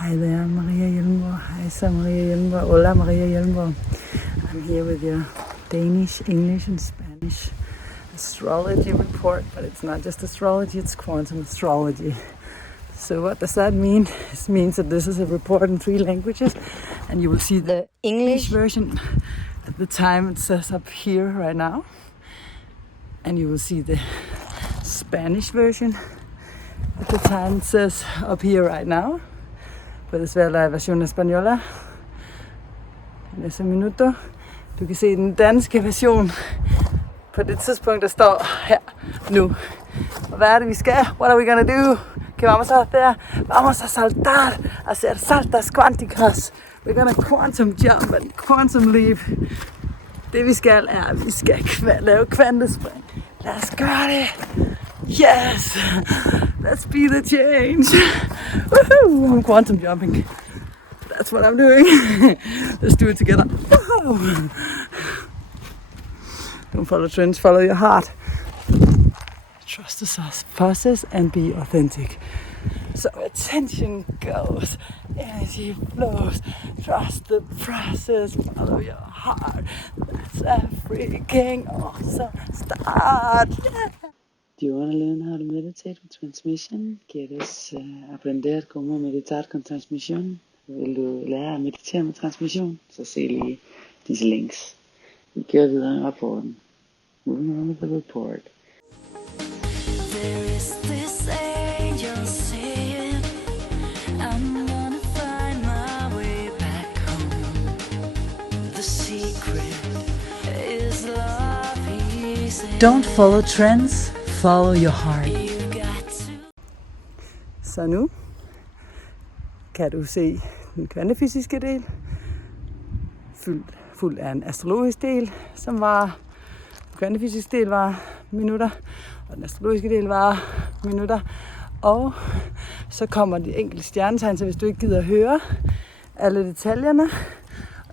Hi there, Maria Hjelmborg. Hi, so Maria Hjelmborg. Hola, Maria Hjelmborg. I'm here with your Danish, English, and Spanish astrology report, but it's not just astrology, it's quantum astrology. So what does that mean? It means that this is a report in 3 languages, and you will see the English version at the time it says up here right now, and you will see the Spanish version at the time it says up here right now. Puedes ver la versión española en ese minuto. Du kan se den danske version på det tidspunkt, der står her nu. Og hvad er det, vi skal? What are we gonna do? Que vamos a hacer? Vamos a saltar, hacer saltas cuánticas. We're gonna quantum jump and quantum leap. Det vi skal er, at vi skal lave kvantespring. Lad os gøre det. Yes! Let's be the change. Woohoo! I'm quantum jumping. That's what I'm doing. Let's do it together. Woohoo! Don't follow trends, follow your heart. Trust the process and be authentic. So attention goes, energy flows. Trust the process, follow your heart. That's a freaking awesome start. Yeah. Do you want to learn how to meditate with transmission? ¿Quieres aprender cómo meditar con transmisión? Vil du lære at meditere med transmission? Så se lige disse links. Vi kører videre med rapporten. Moving on with the report. There is this angel saying, I'm gonna find my way back home. The secret is love, he said. Don't follow trends, follow your heart. You got to. Så nu kan du se den kvantefysiske del, fuld af en astrologisk del, som var, den kvantefysiske del var minutter, og den astrologiske del var minutter. Og så kommer de enkelte stjernetegn, så hvis du ikke gider høre alle detaljerne,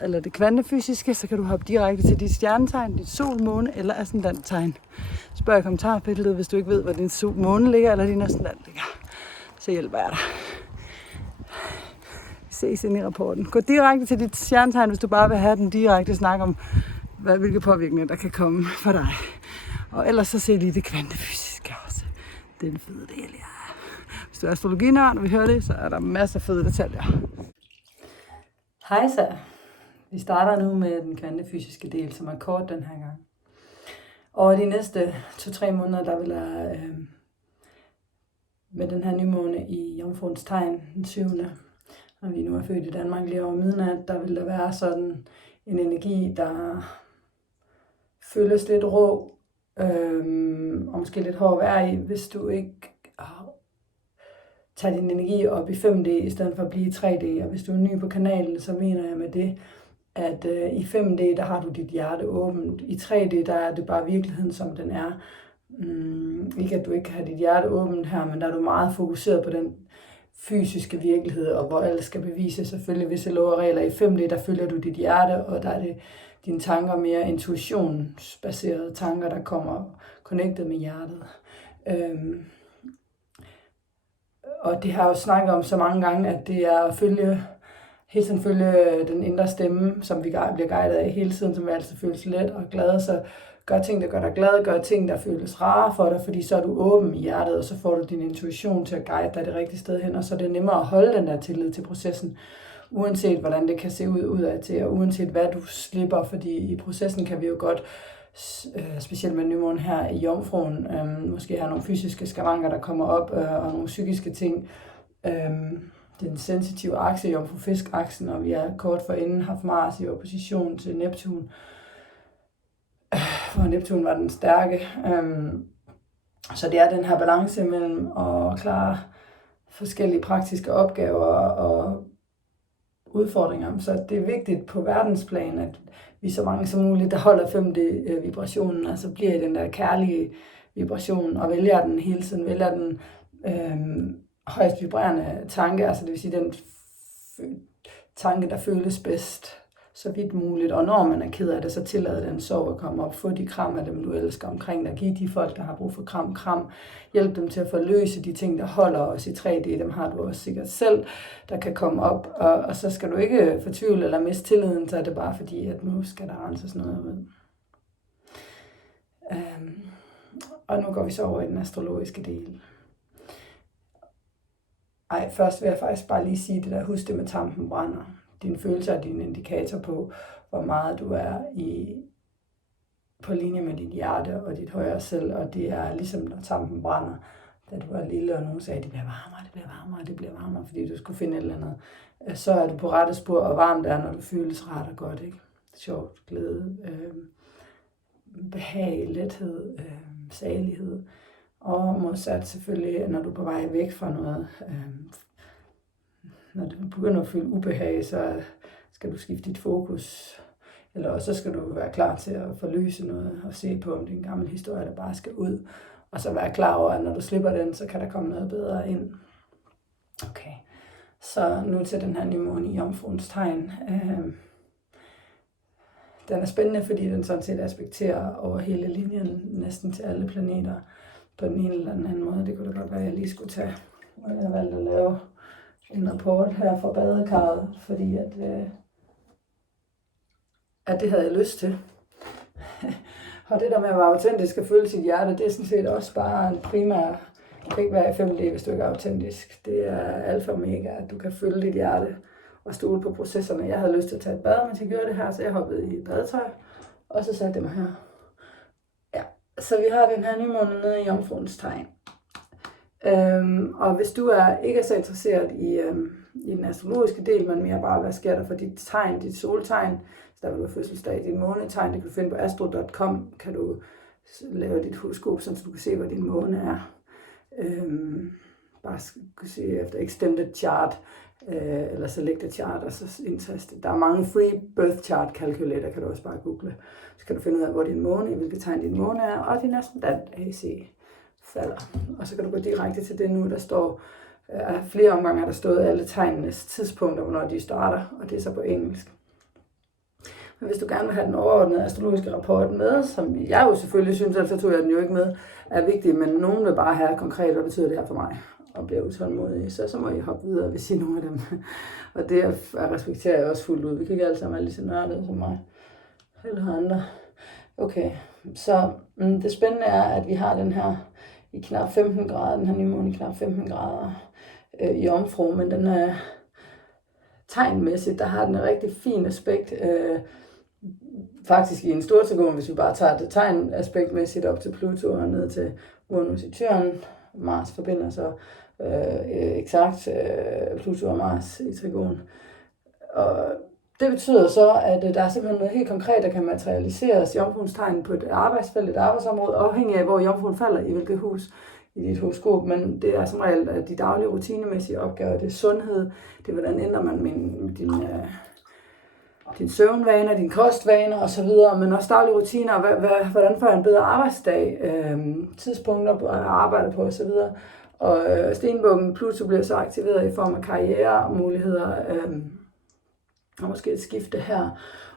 eller det kvantefysiske, så kan du hoppe direkte til dit stjernetegn, dit sol, måne eller ascendanttegn. Spørg i kommentarfeltet, hvis du ikke ved, hvor din sol, måne ligger, eller din ascendant ligger. Så hjælper jeg dig. Vi ses ind i rapporten. Gå direkte til dit stjernetegn, hvis du bare vil have den direkte snak om, hvilke påvirkninger der kan komme for dig. Og ellers så se lige det kvantefysiske også. Det er en fed del, ja. Hvis du er astrologinørd, og vi hører det, så er der masser af fede detaljer. Hej så. Vi starter nu med den kvantefysiske del, som er kort den her gang. Og de næste 2-3 måneder, der vil jeg med den her nymåne i Jomfruens tegn, den 7. Når vi nu er født i Danmark lige over midnat, der vil der være sådan en energi, der føles lidt rå, og måske lidt hård vejr i, hvis du ikke tager din energi op i 5D, i stedet for at blive i 3D. Og hvis du er ny på kanalen, så mener jeg med det, at i 5D, der har du dit hjerte åbent. I 3D, der er det bare virkeligheden, som den er. Ikke at du ikke har dit hjerte åbent her, men der er du meget fokuseret på den fysiske virkelighed, og hvor alt skal bevises. Selvfølgelig visse love og regler. I 5D, der følger du dit hjerte, og der er det dine tanker mere intuitionsbaserede tanker, der kommer connected med hjertet. Og det har jeg jo snakket om så mange gange, at det er at hele tiden følge den indre stemme, som vi bliver guidet af hele tiden, som altid føles let og glad. Så gør ting, der gør dig glad, gør ting, der føles rare for dig, fordi så er du åben i hjertet, og så får du din intuition til at guide dig det rigtige sted hen, og så er det nemmere at holde den der tillid til processen, uanset hvordan det kan se ud af til, og uanset hvad du slipper, fordi i processen kan vi jo godt, specielt med nymånen her i Jomfruen, måske have nogle fysiske skavanker, der kommer op, og nogle psykiske ting. Den sensitive akse, Jomfru-fisk-aksen, og vi har kort forinden haft Mars i opposition til Neptun, hvor Neptun var den stærke. Så det er den her balance mellem at klare forskellige praktiske opgaver og udfordringer. Så det er vigtigt på verdensplan, at vi så mange som muligt, der holder 5D-vibrationen, altså bliver i den der kærlige vibration, og vælger den hele tiden, vælger den højst vibrerende tanke, altså det vil sige den tanke, der føles bedst, så vidt muligt. Og når man er ked af det, så tillad den sorg at komme op. Få de kram af dem, du elsker omkring dig. Giv de folk, der har brug for kram. Hjælp dem til at forløse de ting, der holder os i 3D. Dem har du også sikkert selv, der kan komme op. Og så skal du ikke fortvivle eller miste tilliden, så er det bare fordi, at nu skal der renses noget ud. Og nu går vi så over i den astrologiske del. Først vil jeg faktisk bare lige sige det der, husk det med tampen brænder. Dine følelser er din indikator på, hvor meget du er på linje med dit hjerte og dit højere selv, og det er ligesom når tampen brænder, da du var lille, og nogen sagde, det bliver varmere, fordi du skulle finde et eller andet. Så er du på rette spor, og varmt er, når du føles ret og godt, ikke? Sjovt, glæde, behag, lethed, salighed. Og modsat selvfølgelig, når du er på vej væk fra noget, når du begynder at føle ubehag, så skal du skifte dit fokus. Eller også så skal du være klar til at forløse noget og se på, om det er en gammel historie, der bare skal ud. Og så være klar over, at når du slipper den, så kan der komme noget bedre ind. Okay, så nu til den her nymåne i Jomfruens tegn. Den er spændende, fordi den sådan set aspekterer over hele linjen, næsten til alle planeter på den ene eller den anden måde. Det kunne da godt være, at jeg lige skulle tage. Og jeg har valgt at lave en rapport her fra badekarret, fordi at det havde jeg lyst til. Og det der med at være autentisk og føle sit hjerte, det er sådan set også bare en primær. Du kan ikke være i 5D, hvis du ikke er autentisk. Det er alfa og omega, at du kan følge dit hjerte og stole på processerne. Jeg havde lyst til at tage et bad, mens jeg gjorde det her, så jeg hoppede i badetøj, og så satte jeg mig her. Ja, så vi har den her nymåne nede i Jomfruens tegn. Og hvis du ikke er så interesseret i den astrologiske del, men mere bare, hvad sker der for dit tegn, dit soltegn, så der vil du fødselsdag, din månetegn, det kan du finde på astro.com, kan du lave dit horoskop, så du kan se, hvor din måne er. Bare kunne se efter extended chart, eller selected chart, og så indtaste. Der er mange free birth chart calculator, kan du også bare google. Så kan du finde ud af, hvor din måne, hvilket tegn din måne er, og din ascendant AC falder. Og så kan du gå direkte til det nu, der står, flere omgange har der stået alle tegnenes tidspunkter, hvornår de starter, og det er så på engelsk. Men hvis du gerne vil have den overordnede astrologiske rapport med, som jeg jo selvfølgelig synes, så tog jeg den jo ikke med, er vigtig, men nogen vil bare have konkret, hvad betyder det her for mig, og bliver utålmodige, så må I hoppe videre, hvis I er nogle af dem. Og det respekterer jeg også fuldt ud. Vi kan ikke alle sammen være lige så nørdede som mig, eller andre. Okay, så det spændende er, at vi har den her i knap 15 grader, den her nymåne i knap 15 grader i Jomfru, men den er tegnmæssigt, der har den en rigtig fin aspekt, faktisk i en stor trigon, hvis vi bare tager det tegn aspektmæssigt op til Pluto og ned til Uranus i Chiron. Mars forbinder så eksakt Pluto og Mars i trigon. Og det betyder så, at der er simpelthen noget helt konkret, der kan materialiseres i Jomfruens tegn på et arbejdsfelt, et arbejdsområde, afhængig af, hvor Jomfruen falder, i hvilket hus i dit horoskop. Men det er som regel de daglige rutinemæssige opgaver. Det er sundhed, det er hvordan ændrer man din søvnvaner, dine kostvaner osv., men også daglige rutiner, hvordan får jeg en bedre arbejdsdag, tidspunkter at arbejde på osv. Og stenbukken Pluto bliver så aktiveret i form af karrieremuligheder, og måske et skifte her.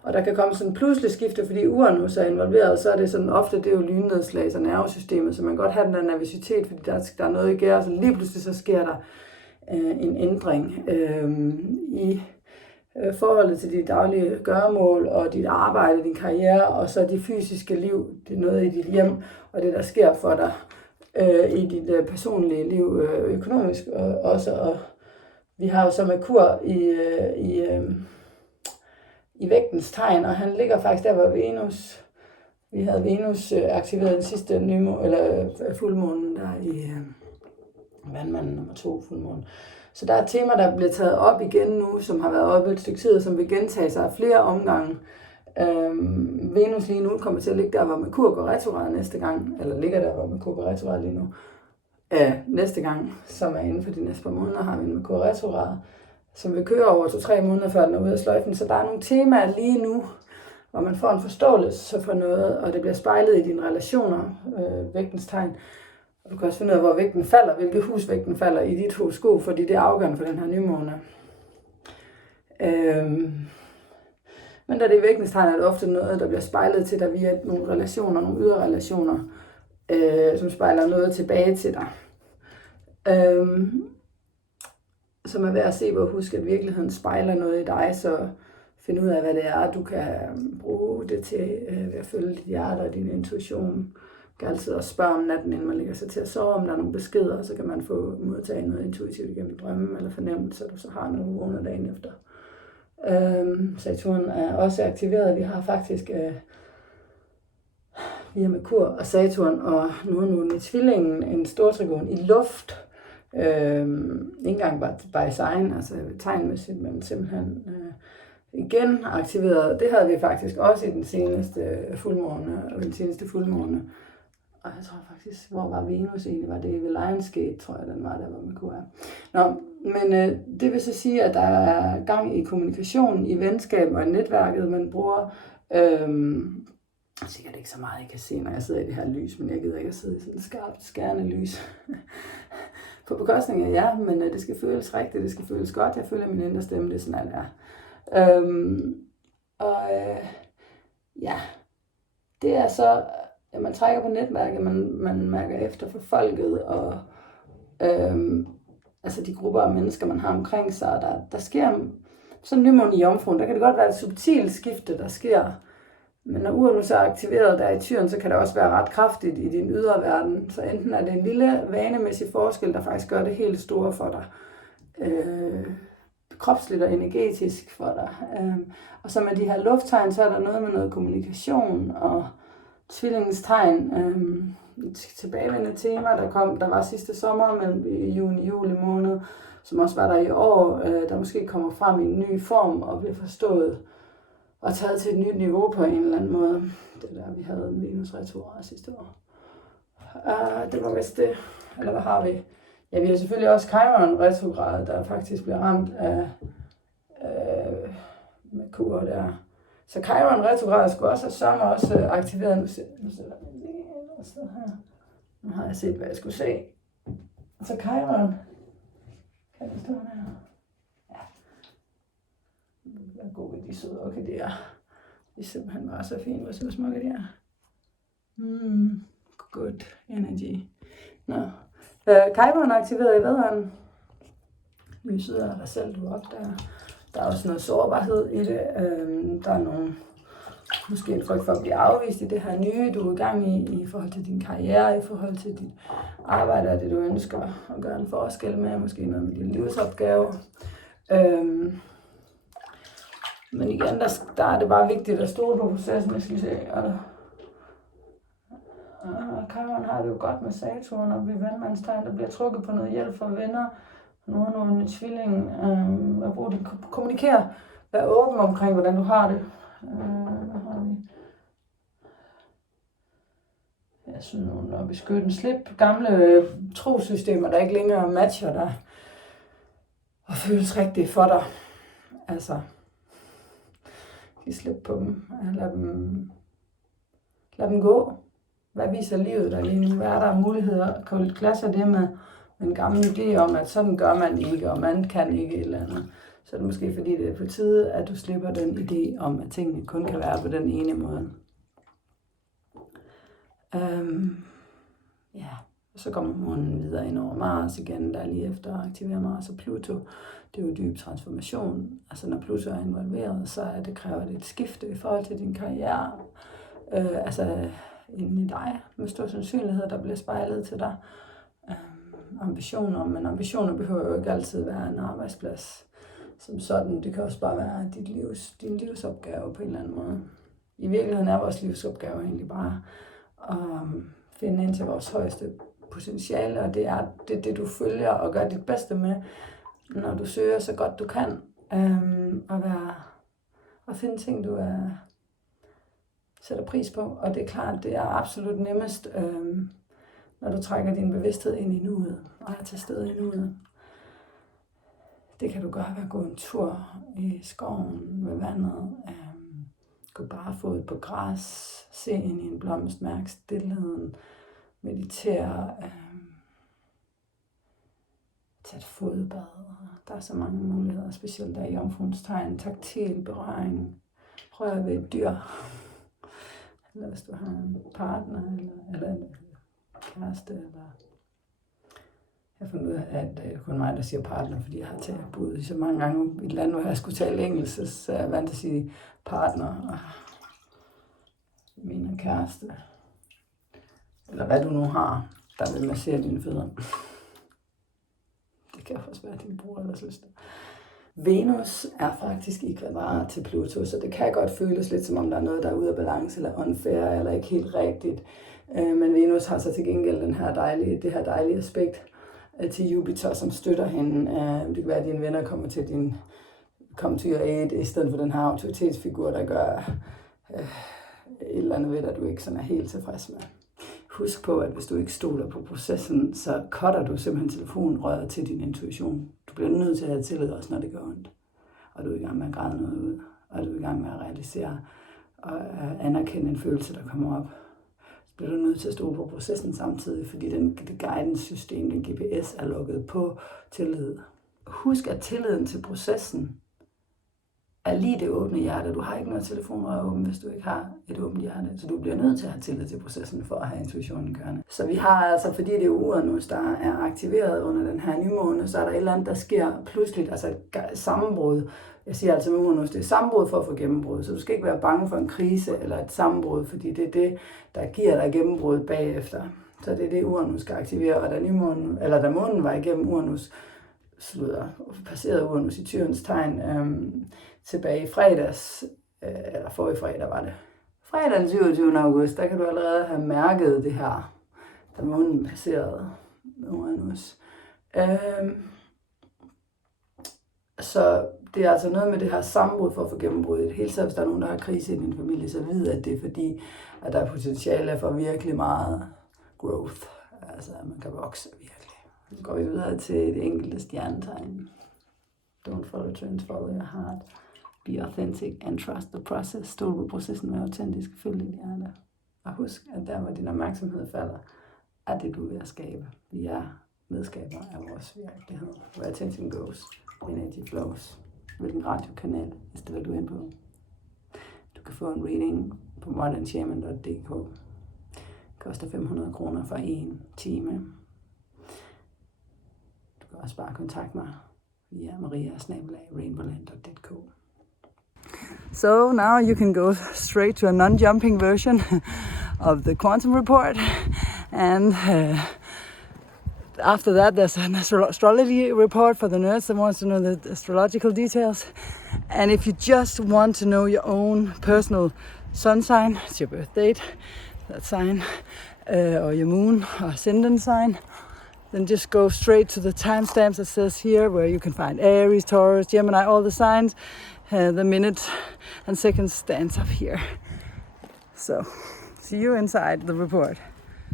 Og der kan komme sådan en pludselig skifte, fordi Uranus er involveret, så er det sådan ofte, det er jo lynnedslag, så nervesystemet, så man kan godt have den der nervøsitet, fordi der er noget i gære, så lige pludselig så sker der en ændring i forholdet til dit daglige gøremål og dit arbejde, din karriere, og så dit fysiske liv, det er noget i dit hjem, og det der sker for dig i dit personlige liv, økonomisk også. Og vi har jo så Merkur i vægtens tegn, og han ligger faktisk der, hvor vi havde Venus aktiveret den sidste fuldmånen der i vandmanden nummer 2 fuldmånen. Så der er et tema, der bliver taget op igen nu, som har været oppe et stykke tid, som vil gentage sig flere omgange. Venus lige nu kommer til at ligge der, hvor Merkur går retrograd næste gang, eller ligger der, hvor Merkur går retrograd lige nu. Næste gang, som er inden for de næste par måneder, har vi en Merkur retrograd, som vil køre over 2-3 måneder, før den er ude af sløjfen. Så der er nogle temaer lige nu, hvor man får en forståelse for noget, og det bliver spejlet i dine relationer, vægtens tegn. Og du kan også finde ud af, hvor vægten falder, hvilket hus vægten falder i dit horoskop, fordi det er afgørende for den her nymåne. Men da det er vægtningstegn, er det ofte noget, der bliver spejlet til dig via nogle relationer, nogle ydre relationer, som spejler noget tilbage til dig. Som er værd at se, hvor husk, at virkeligheden spejler noget i dig, så find ud af, hvad det er, du kan bruge det til ved at følge dit hjerte og din intuition. Man kan altid også spørge om natten, inden man lægger sig til at sove, om der er nogle beskeder, og så kan man få modtage noget intuitivt gennem drømme eller fornemmelse, du så har, når du vågner dagen efter. Saturn er også aktiveret. Vi har faktisk via Merkur og Saturn og nu i tvillingen en stortrigon i luft. Ikke engang bare i sign, altså tegnmæssigt, men simpelthen igen aktiveret. Det havde vi faktisk også i den seneste fuldmåne. Og jeg tror faktisk, hvor var Venus egentlig? Var det ved Lionsgate, tror jeg, den var der, hvor Merkur er. Nå, men det vil så sige, at der er gang i kommunikation, i venskab og i netværket, man bruger. Sikkert ikke så meget, I kan se, når jeg sidder i det her lys, men jeg gider ikke at sidde i sådan et skarpt, skærende lys. På bekostning af jer, men det skal føles rigtigt, det skal føles godt. Jeg føler min indre stemme, det er sådan, at det er. Det er så, at man trækker på netværket, man mærker efter for folket, og altså de grupper af mennesker, man har omkring sig, og der sker sådan en nymåne i Jomfruen, der kan det godt være et subtilt skifte, der sker. Men når uret nu så er aktiveret der i Chiron, så kan det også være ret kraftigt i din ydre verden. Så enten er det en lille vanemæssig forskel, der faktisk gør det helt store for dig. Kropsligt og energetisk for dig. Og så med de her lufttegn, så er der noget med noget kommunikation og tvillingens tegn. Tilbagevendende tema, der var sidste sommer mellem juni og juli måned, som også var der i år, der måske kommer frem i en ny form og bliver forstået og taget til et nyt niveau på en eller anden måde. Det der, vi havde en Venus retrograde sidste år. Det var vist det. Eller hvad har vi? Ja, vi har selvfølgelig også Chiron retrograde, der faktisk bliver ramt af Merkur der. Så Chiron retrograde skulle også have sommer også aktiveret. Nu har jeg set, hvad jeg skulle se. Så Chiron. Kan det stå her? Jeg er god ved de søde orkideer. De er simpelthen bare så fine, hvor så smukke de er. Good energy. Nå. Chiron er aktiveret i Vædderen. Lyset er der selv, du opdager. Der er også noget sårbarhed i det. Der er nogle, måske en frygt for at blive afvist i det her nye, du er i gang i forhold til din karriere, i forhold til dit arbejde og det, du ønsker at gøre en forskel med, måske noget med din livsopgave. Men igen, der er det bare vigtigt at stole på processen, jeg skal se. Chiron har det jo godt med Saturn og ved vandmandstegn, der bliver trukket på noget hjælp fra venner. Nu har nogle tvilling at bruge det. Kommunikere. Vær åben omkring, hvordan du har det. Hvad har vi? Jeg synes, nogle at beskytte en slip. Gamle trosystemer, der ikke længere matcher dig. Og føles rigtigt for dig. Altså, giv slip på dem. Lad dem gå. Hvad viser livet der lige nu? Hvad er der muligheder? Klasser det med en gammel idé om, at sådan gør man ikke, og man kan ikke et eller andet. Så er det måske fordi, det er på tide, at du slipper den idé om, at tingene kun kan være på den ene måde. Så kommer månen videre ind over Mars igen, der lige efter at aktivere Mars og Pluto. Det er jo dyb transformation. Altså når Pluto er involveret, så kræver det et skifte i forhold til din karriere. Inden i dig, med stor sandsynlighed, der bliver spejlet til dig. Ambitioner, men ambitioner behøver jo ikke altid være en arbejdsplads som sådan. Det kan også bare være din livsopgave på en eller anden måde. I virkeligheden er vores livsopgave egentlig bare at finde ind til vores højeste potentiale, og det er det, du følger og gør dit bedste med, når du søger så godt du kan, og finde ting, du sætter pris på. Og det er klart, det er absolut nemmest, når du trækker din bevidsthed ind i nuet, og er til stede i nuet. Det kan du gøre ved at gå en tur i skoven ved vandet, gå barefod på græs, se ind i en blomst, mærke stilheden, meditere, tage et fodbad. Der er så mange muligheder, specielt der i Jomfruens tegn, taktil berøring, rør ved et dyr, eller hvis du har en partner, eller en kæreste, eller... Jeg har fundet ud af, at det er kun mig, der siger partner, fordi jeg har boet i så mange gange i et land, hvor jeg skulle tale engelsk, så jeg er vant til at sige partner, og min kæreste, eller hvad du nu har, der vil massere dine fødder. Det kan også være din bror eller søster. Venus er faktisk i kvadrat til Pluto, så det kan godt føles lidt som om der er noget, der er ude af balance, eller unfair, eller ikke helt rigtigt. Men Venus har så til gengæld det her dejlige aspekt til Jupiter, som støtter hende. Det kan være, at dine venner kommer til your aid, i stedet for den her autoritetsfigur, der gør et eller andet ved dig, du ikke sådan er helt tilfreds med. Husk på, at hvis du ikke stoler på processen, så cutter du simpelthen telefonrøret til din intuition. Du bliver nødt til at have tillid også, når det gør ondt. Og du er i gang med at græde noget ud. Og du er i gang med at realisere og anerkende en følelse, der kommer op. Så bliver du nødt til at stole på processen samtidig, fordi det guidance-system, den GPS, er lukket på tillid. Husk, at tilliden til processen er lige det åbne hjerte. Du har ikke noget telefonrør åbent, hvis du ikke har et åbent hjerte. Så du bliver nødt til at have tillid til processen for at have intuitionen kørende. Så vi har altså, fordi det er Uranus, der er aktiveret under den her nymåne, så er der et eller andet, der sker pludseligt, altså et sammenbrud. Jeg siger altså med Uranus, det er sammenbrud for at få gennembrud. Så du skal ikke være bange for en krise eller et sammenbrud, fordi det er det, der giver dig gennembrud bagefter. Så det er det, Uranus skal aktivere. Og da månen var igennem Uranus, passerede Uranus i Tyrens tegn, tilbage i fredags, eller forrige fredag var det. Fredag den 27. august, der kan du allerede have mærket det her, da månen passerede Uranus. Så det er altså noget med det her sammenbrud for at få gennembrud. I det hele taget, hvis der er nogen, der har krise i din familie, så ved at det er fordi, at der er potentiale for virkelig meget growth. Altså, at man kan vokse virkelig. Så går vi videre til det enkelte stjernetegn. Don't follow trends, follow your heart. Be authentic and trust the process. Stol på processen, vær autentisk, følg dit hjerte. Og husk, at der, hvor din opmærksomhed falder, er det, du er ved at skabe. Vi er medskabere af vores virkelighed. Where attention goes, energy flows. Hvilken radiokanal, hvis det er, du er inde på. Du kan få en reading på modernshaman.dk. Det koster 500 kroner for 1 time. Du kan også bare kontakte mig via maria@rainbowland.dk. So now you can go straight to a non-jumping version of the Quantum report, and after that there's an astrology report for the nerds that wants to know the astrological details. And if you just want to know your own personal sun sign, it's your birth date, that sign, or your moon or ascendant sign, then just go straight to the timestamps that says here, where you can find Aries, Taurus, Gemini, all the signs. The minute and seconds stands up here. So, see you inside the report.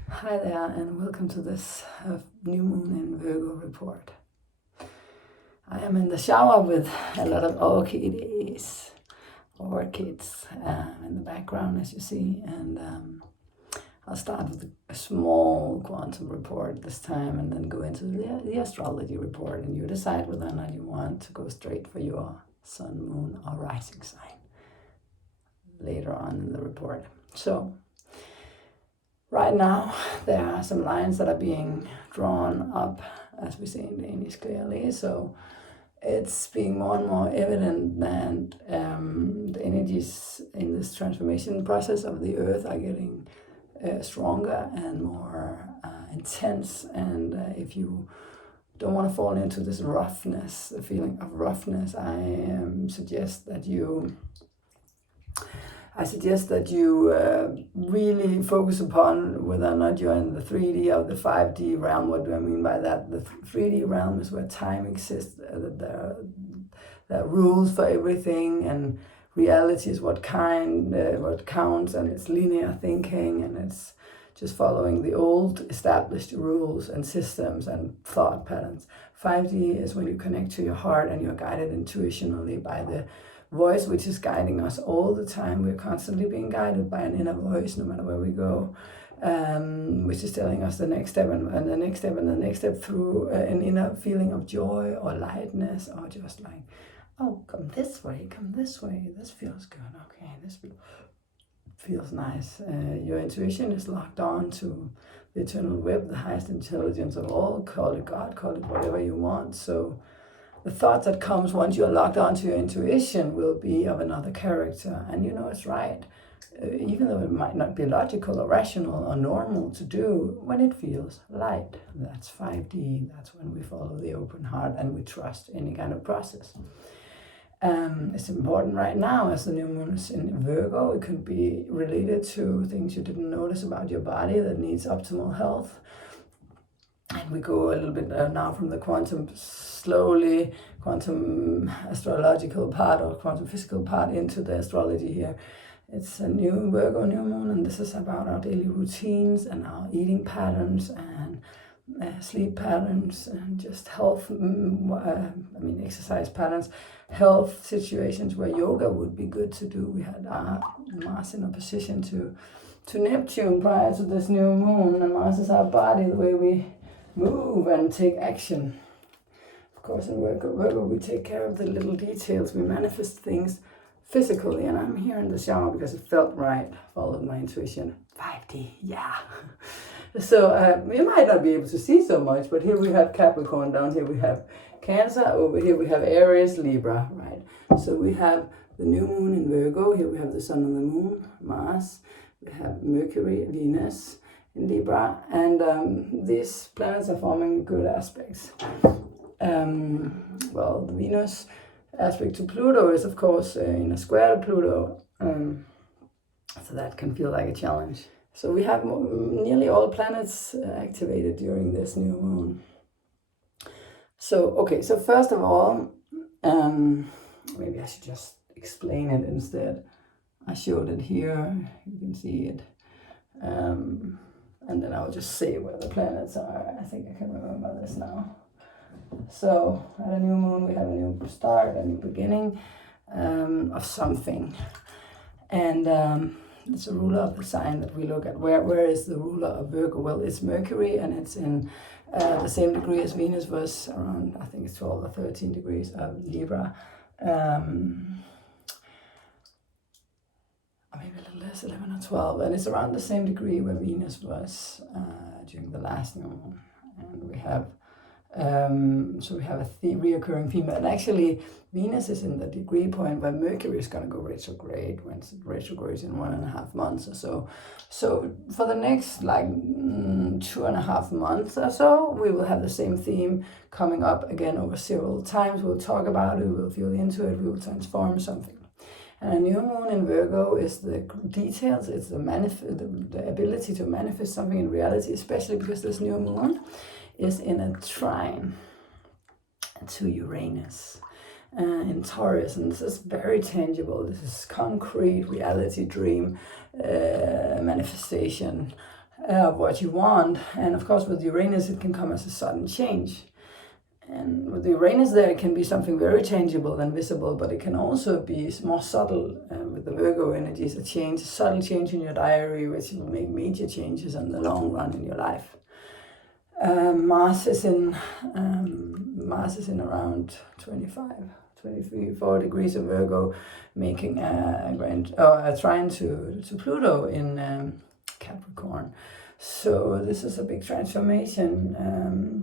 Hi there, and welcome to this new moon in Virgo report. I am in the shower with a lot of orchids in the background, as you see, and I'll start with a small quantum report this time and then go into the astrology report, and you decide whether or not you want to go straight for your sun, moon, or rising sign later on in the report. So, right now, there are some lines that are being drawn up, as we say in Danish clearly, so it's being more and more evident that the energies in this transformation process of the Earth are getting stronger and more intense, and if you don't want to fall into this roughness, the feeling of roughness, I suggest that you really focus upon whether or not you're in the 3D or the 5D realm. What do I mean by that? The 3D realm is where time exists, that there are rules for everything, and reality is what counts, and it's linear thinking, and it's just following the old established rules and systems and thought patterns. 5D is when you connect to your heart and you're guided intuitionally by the voice which is guiding us all the time. We're constantly being guided by an inner voice no matter where we go, which is telling us the next step and the next step and the next step through an inner feeling of joy or lightness, or just like oh, come this way, this feels good, okay, this feels nice. Your intuition is locked on to the eternal web, the highest intelligence of all. Call it God, call it whatever you want. So the thought that comes once you're locked onto your intuition will be of another character, and you know it's right. Even though it might not be logical or rational or normal to do, when it feels light, that's 5D, that's when we follow the open heart and we trust any kind of process. It's important right now as the new moon is in Virgo. It could be related to things you didn't notice about your body that needs optimal health. And we go a little bit now from the quantum slowly, quantum astrological part or quantum physical part into the astrology here. It's a new Virgo new moon, and this is about our daily routines and our eating patterns and sleep patterns and just health, exercise patterns, health situations where yoga would be good to do. We had Mars in opposition to Neptune prior to this new moon, and Mars is our body, the way we move and take action. Of course, in Virgo we take care of the little details, we manifest things physically, and I'm here in the shower because it felt right, followed my intuition. 5D, yeah. So you might not be able to see so much, but here we have Capricorn, down here we have Cancer, over here we have Aries, Libra, right? So we have the new moon in Virgo, here we have the sun and the moon, Mars, we have Mercury, Venus in Libra, and these planets are forming good aspects. The Venus aspect to Pluto is of course in a square to Pluto, so that can feel like a challenge. So we have nearly all planets activated during this new moon. So first of all, maybe I should just explain it instead. I showed it here, you can see it, and then I'll just say where the planets are. I think I can remember this now. So at a new moon we have a new start, a new beginning of something, and it's a ruler of the sign that we look at. Where is the ruler of Virgo? Well, it's Mercury, and it's in the same degree as Venus was, around, I think it's 12 or 13 degrees of Libra. Maybe a little less, 11 or 12, and it's around the same degree where Venus was during the last new moon. And we have a reoccurring theme, and actually Venus is in the degree point where Mercury is going to go retrograde, when it retrogrades in 1.5 months or so. So for the next 2.5 months or so, we will have the same theme coming up again over several times. We'll talk about it, we'll feel into it, we will transform something. And a new moon in Virgo is the details, it's the ability to manifest something in reality, especially because this new moon is in a trine to Uranus in Taurus, and this is very tangible. This is concrete reality, dream manifestation of what you want. And of course with Uranus it can come as a sudden change, and with Uranus there it can be something very tangible and visible, but it can also be more subtle. With the Virgo energies, a subtle change in your diary, which will make major changes in the long run in your life. Mars is in around 24 degrees of Virgo, making a trine to Pluto in Capricorn. So this is a big transformation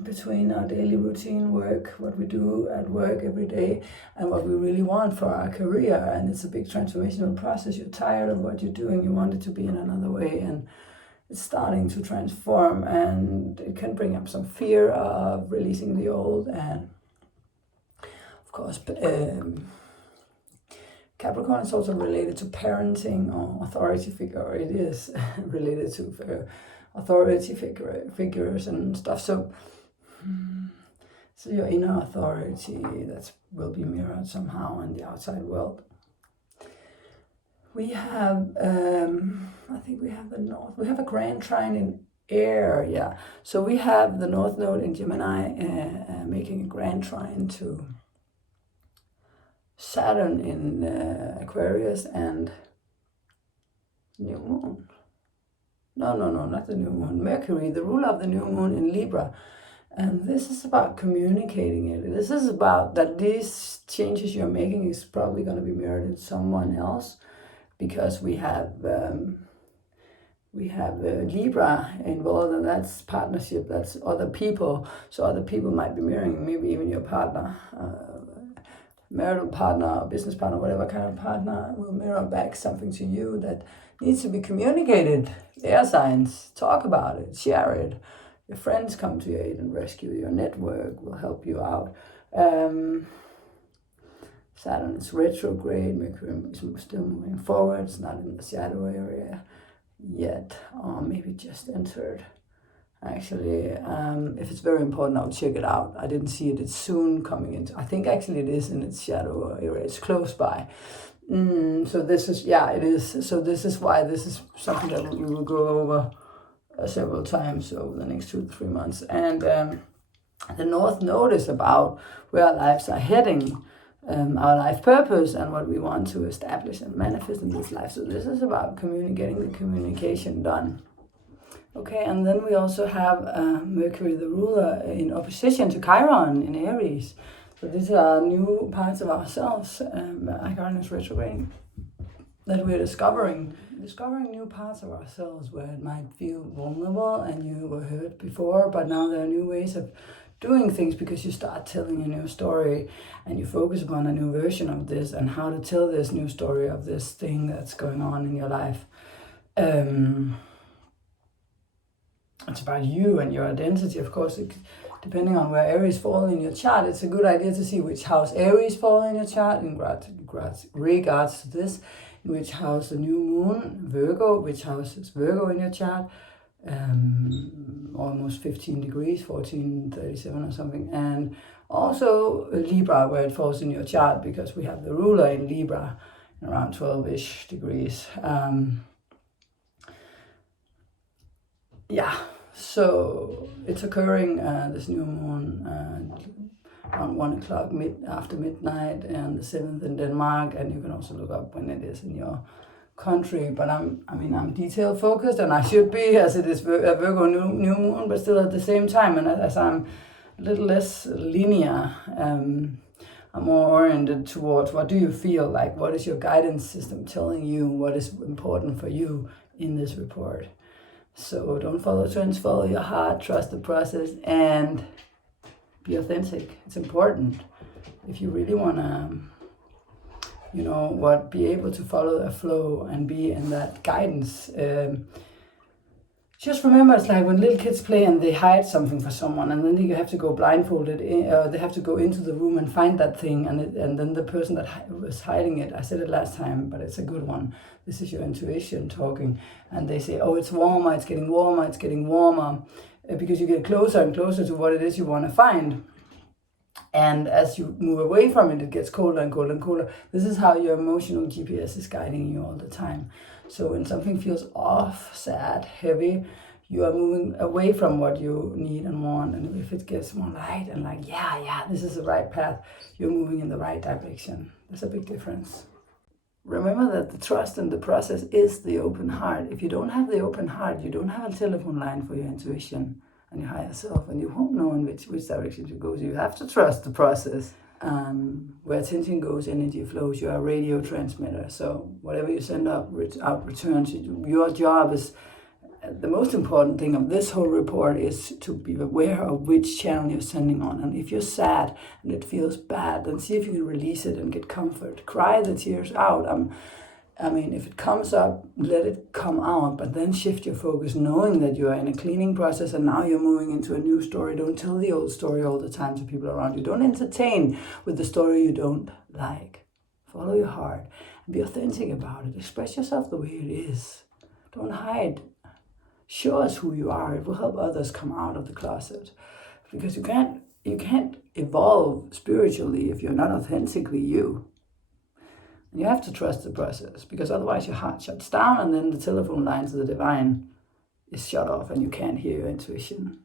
between our daily routine work, what we do at work every day, and what we really want for our career. And it's a big transformational process. You're tired of what you're doing, you want it to be in another way, and it's starting to transform, and it can bring up some fear of releasing the old. And of course Capricorn is also related to parenting or authority figure, or it is related to authority figures and stuff. So your inner authority that will be mirrored somehow in the outside world. We have, I think we have the North. We have a grand trine in air, yeah. So we have the North Node in Gemini making a grand trine to Saturn in Aquarius and new moon. No, not the new moon. Mercury, the ruler of the new moon in Libra, And this is about communicating it. This is about that these changes you're making is probably going to be mirrored in someone else, because we have Libra involved, and that's partnership, that's other people. So other people might be mirroring, maybe even your partner, marital partner, business partner, whatever kind of partner will mirror back something to you that needs to be communicated. Air signs, talk about it, share it. Your friends come to your aid and rescue. Your network will help you out. Saturn is retrograde. Mercury is still moving forward. It's not in the shadow area yet, or maybe just entered. Actually, if it's very important, I'll check it out. I didn't see it. It's soon coming into. I think actually it is in its shadow area. It's close by. So this is, yeah, it is. So this is why this is something that we will go over several times over the next 2 to 3 months. And the North Node is about where our lives are heading, our life purpose, and what we want to establish and manifest in this life. So this is about getting the communication done. Okay, and then we also have Mercury, the ruler, in opposition to Chiron in Aries. So these are new parts of ourselves, Chiron is retrograde, that we're discovering new parts of ourselves where it might feel vulnerable and you were hurt before, but now there are new ways of doing things because you start telling a new story and you focus upon a new version of this and how to tell this new story of this thing that's going on in your life. It's about you and your identity, of course. Depending on where Aries fall in your chart, it's a good idea to see which house Aries fall in your chart in regards to this. In which house the new moon, Virgo, which house is Virgo in your chart, almost 15 degrees, 1437 or something, and also Libra, where it falls in your chart, because we have the ruler in Libra, around 12-ish degrees. So it's occurring, this new moon, around 1 o'clock after midnight, and the 7th in Denmark, and you can also look up when it is in your country. But I'm detail focused, and I should be, as it is a Virgo new moon, but still at the same time, and as I'm a little less linear, I'm more oriented towards what do you feel like, what is your guidance system telling you, what is important for you in this report. So don't follow trends, follow your heart, trust the process, and be authentic. It's important. If you really want to, be able to follow a flow and be in that guidance. Just remember, it's like when little kids play and they hide something for someone, and then you have to go blindfolded, they have to go into the room and find that thing, and then the person that was hiding it, I said it last time, but it's a good one. This is your intuition talking, and they say, oh, it's warmer, it's getting warmer, it's getting warmer, because you get closer and closer to what it is you want to find. And as you move away from it, it gets colder and colder and colder. This is how your emotional GPS is guiding you all the time. So when something feels off, sad, heavy, you are moving away from what you need and want. And if it gets more light and like, yeah, this is the right path, you're moving in the right direction. There's a big difference. Remember that the trust in the process is the open heart. If you don't have the open heart, you don't have a telephone line for your intuition and your higher self, and you won't know in which direction to go. So you have to trust the process. Where attention goes, energy flows. You're a radio transmitter. So whatever you send out returns. Your job is, the most important thing of this whole report is to be aware of which channel you're sending on. And if you're sad and it feels bad, then see if you can release it and get comfort. Cry the tears out. If it comes up, let it come out, but then shift your focus, knowing that you are in a cleaning process and now you're moving into a new story. Don't tell the old story all the time to people around you. Don't entertain with the story you don't like. Follow your heart and be authentic about it. Express yourself the way it is. Don't hide. Show us who you are. It will help others come out of the closet, because you can't evolve spiritually if you're not authentically you. And you have to trust the process, because otherwise your heart shuts down and then the telephone line to the divine is shut off and you can't hear your intuition.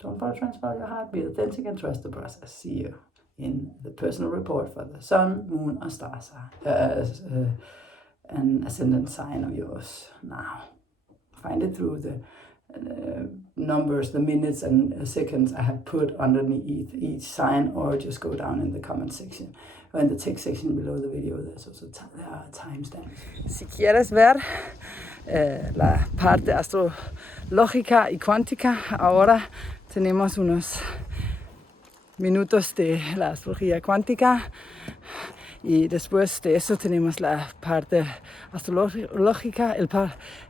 Don't follow trends, follow your heart. Be authentic and trust the process. See you in the personal report for the sun, moon, or star sign, an ascendant sign of yours now. Find it through the numbers, the minutes and seconds I have put underneath each sign, or just go down in the comment section or in the text section below the video. There's also there are timestamps. Si quieres ver la parte astrológica y cuántica, ahora tenemos unos minutos de la astrología cuántica. Y después de eso tenemos la parte astrológica.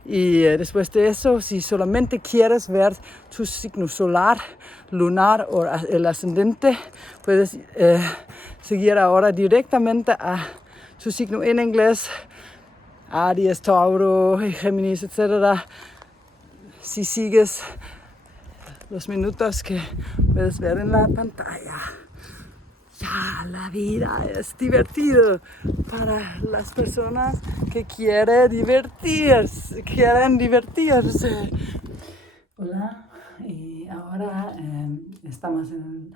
Y después de eso, si solamente quieres ver tu signo solar, lunar o el ascendente, puedes seguir ahora directamente a tu signo en inglés, Aries, Taurus, Géminis, etc. Si sigues los minutos que puedes ver en la pantalla. Ya, la vida es divertido para las personas que quieren divertirse. Hola, y ahora estamos en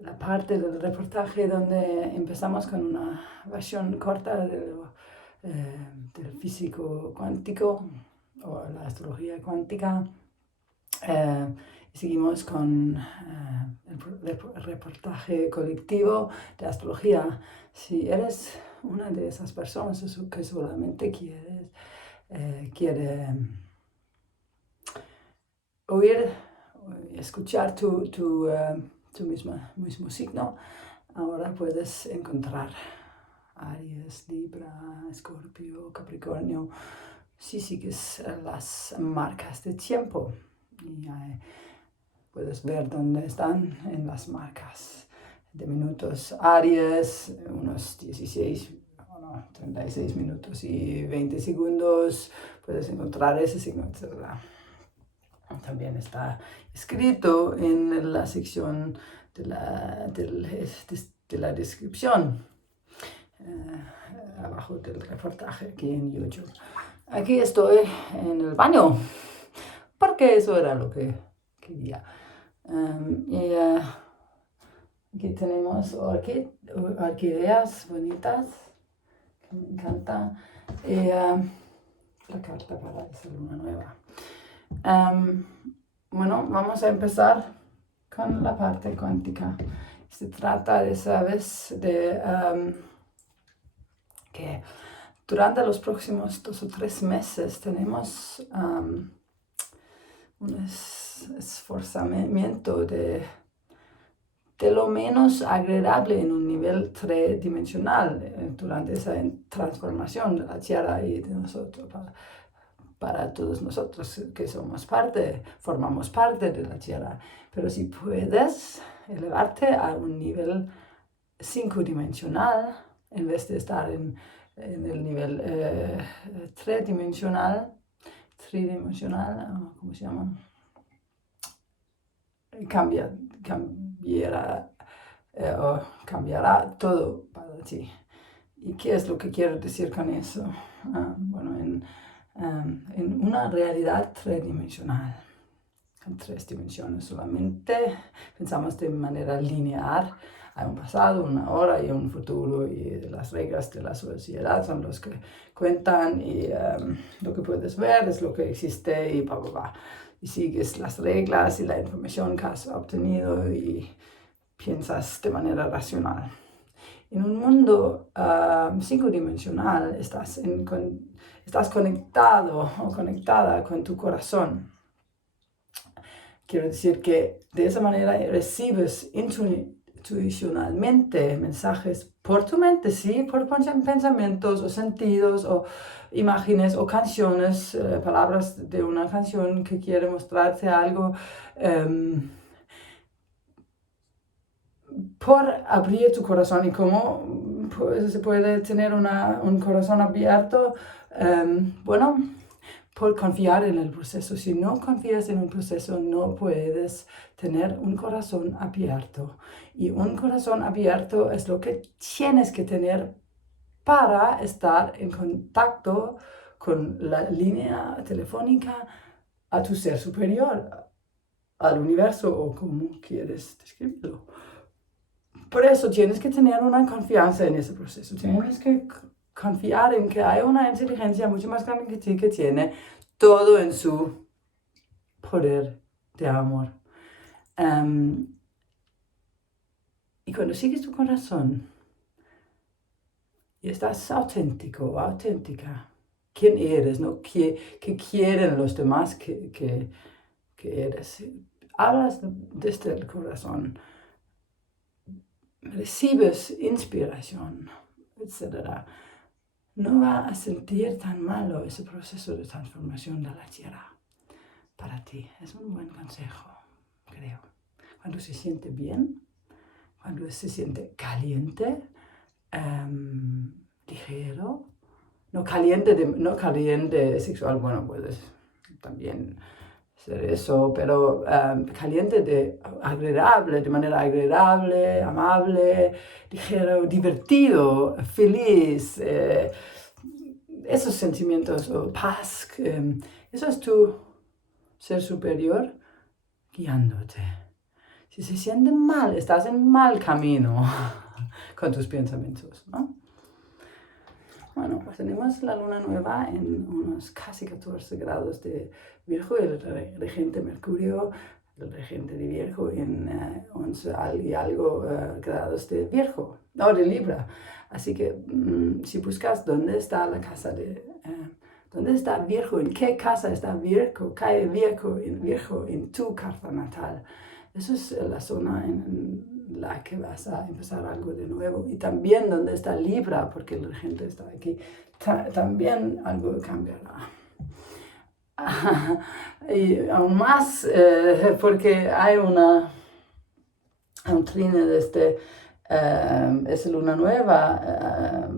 la parte del reportaje donde empezamos con una versión corta del físico cuántico o la astrología cuántica. Seguimos con el reportaje colectivo de astrología. Si eres una de esas personas que solamente quiere oír, escuchar tu mismo signo, ahora puedes encontrar Aries, Libra, Escorpio, Capricornio, si sigues las marcas de tiempo. Y puedes ver dónde están en las marcas de minutos. Aries, unos 36 minutos y 20 segundos. Puedes encontrar ese signo, etc. También está escrito en la sección de la descripción, abajo del reportaje aquí en YouTube. Aquí estoy en el baño, porque eso era lo que quería. Aquí tenemos orquídeas bonitas, que me encanta. Y la carta para esa luna nueva. Bueno, vamos a empezar con la parte cuántica. Se trata de, ¿sabes?, que durante los próximos 2 o 3 meses tenemos un esforzamiento de lo menos agradable en un nivel tridimensional durante esa transformación de la Tierra y de nosotros, para todos nosotros que formamos parte de la Tierra. Pero si puedes elevarte a un nivel 5-dimensional, en vez de estar en el nivel tridimensional, ¿cómo se llama? Cambiará todo para ti. ¿Y qué es lo que quiero decir con eso? Bueno, en una realidad tridimensional, con 3 dimensiones solamente, pensamos de manera lineal. Hay un pasado, una hora y un futuro, y las reglas de la sociedad son los que cuentan, y lo que puedes ver es lo que existe, y y sigues las reglas y la información que has obtenido y piensas de manera racional. En un mundo 5-dimensional estás conectado o conectada con tu corazón. Quiero decir que de esa manera recibes intuicionalmente mensajes por tu mente, sí, por pensamientos o sentidos o imágenes o canciones, palabras de una canción que quiere mostrarte algo, por abrir tu corazón. ¿Y cómo se puede tener un corazón abierto? Bueno, por confiar en el proceso. Si no confías en un proceso, no puedes tener un corazón abierto. Y un corazón abierto es lo que tienes que tener para estar en contacto con la línea telefónica a tu ser superior, al universo, o como quieres describirlo. Por eso tienes que tener una confianza en ese proceso. Tienes que confiar en que hay una inteligencia mucho más grande que ti, que tiene todo en su poder de amor. Y cuando sigues tu corazón y estás auténtico o auténtica, ¿quién eres? ¿No? ¿Qué quieren los demás que eres? Hablas desde el corazón, recibes inspiración, etc. No va a sentir tan malo ese proceso de transformación de la tierra para ti. Es un buen consejo, creo. Cuando se siente bien, cuando se siente caliente, ligero, no caliente sexual, bueno, puedes también ser eso, pero caliente de manera agradable, amable, ligero, divertido, feliz, esos sentimientos, o paz, eso es tu ser superior guiándote. Si se siente mal, estás en mal camino con tus pensamientos, ¿no? Bueno, pues tenemos la luna nueva en unos casi 14 grados de Virgo, el regente Mercurio, el regente de Virgo en 11 y algo grados de Virgo, no, de Libra. Así que si buscas dónde está la casa dónde está Virgo, en qué casa está Virgo, cae Virgo en tu carta natal. Eso es la zona en la que vas a empezar algo de nuevo. Y también donde está Libra, porque el regente está aquí, también algo cambiará. Y aún más, porque hay un trine desde esa luna nueva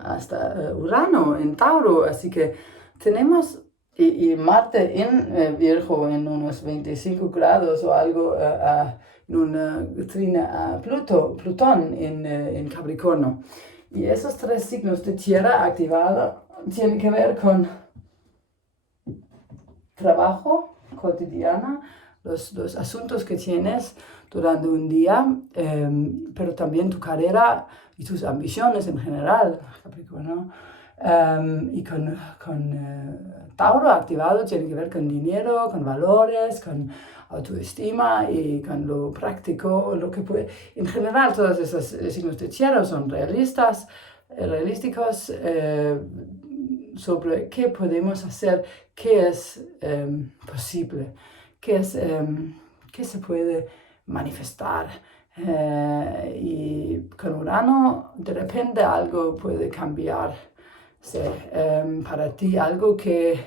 hasta Urano en Tauro, así que tenemos... Y Marte en Virgo en unos 25 grados o algo, en una trine a Plutón en Capricornio. Y esos 3 signos de tierra activada tienen que ver con trabajo cotidiano, los asuntos que tienes durante un día, pero también tu carrera y tus ambiciones en general, Capricornio. Y con Tauro activado tiene que ver con dinero, con valores, con autoestima y con lo práctico, lo que puede. En general, todos esos signos de tierra son realísticos sobre qué podemos hacer, qué es posible, qué se puede manifestar. Y con Urano, de repente algo puede cambiar. Para ti algo que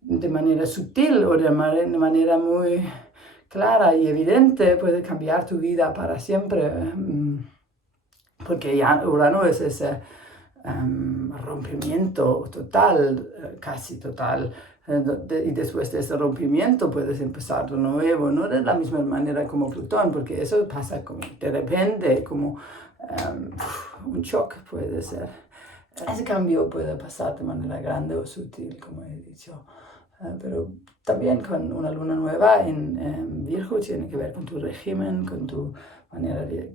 de manera sutil o de manera muy clara y evidente puede cambiar tu vida para siempre, porque ya Urano es ese rompimiento total, casi total, y después de ese rompimiento puedes empezar de nuevo, no de la misma manera como Plutón, porque eso pasa como de repente, como un shock puede ser. Ese cambio puede pasar de manera grande o sutil, como he dicho, pero también con una luna nueva en Virgo tiene que ver con tu régimen, con tu manera de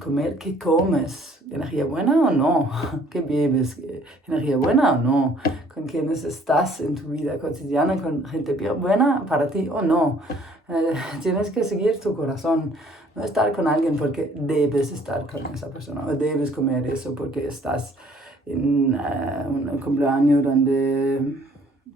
comer, qué comes, energía buena o no, qué bebes, energía buena o no, con quiénes estás en tu vida cotidiana, con gente buena para ti o no. Tienes que seguir tu corazón, no estar con alguien porque debes estar con esa persona o debes comer eso porque estás en un cumpleaños donde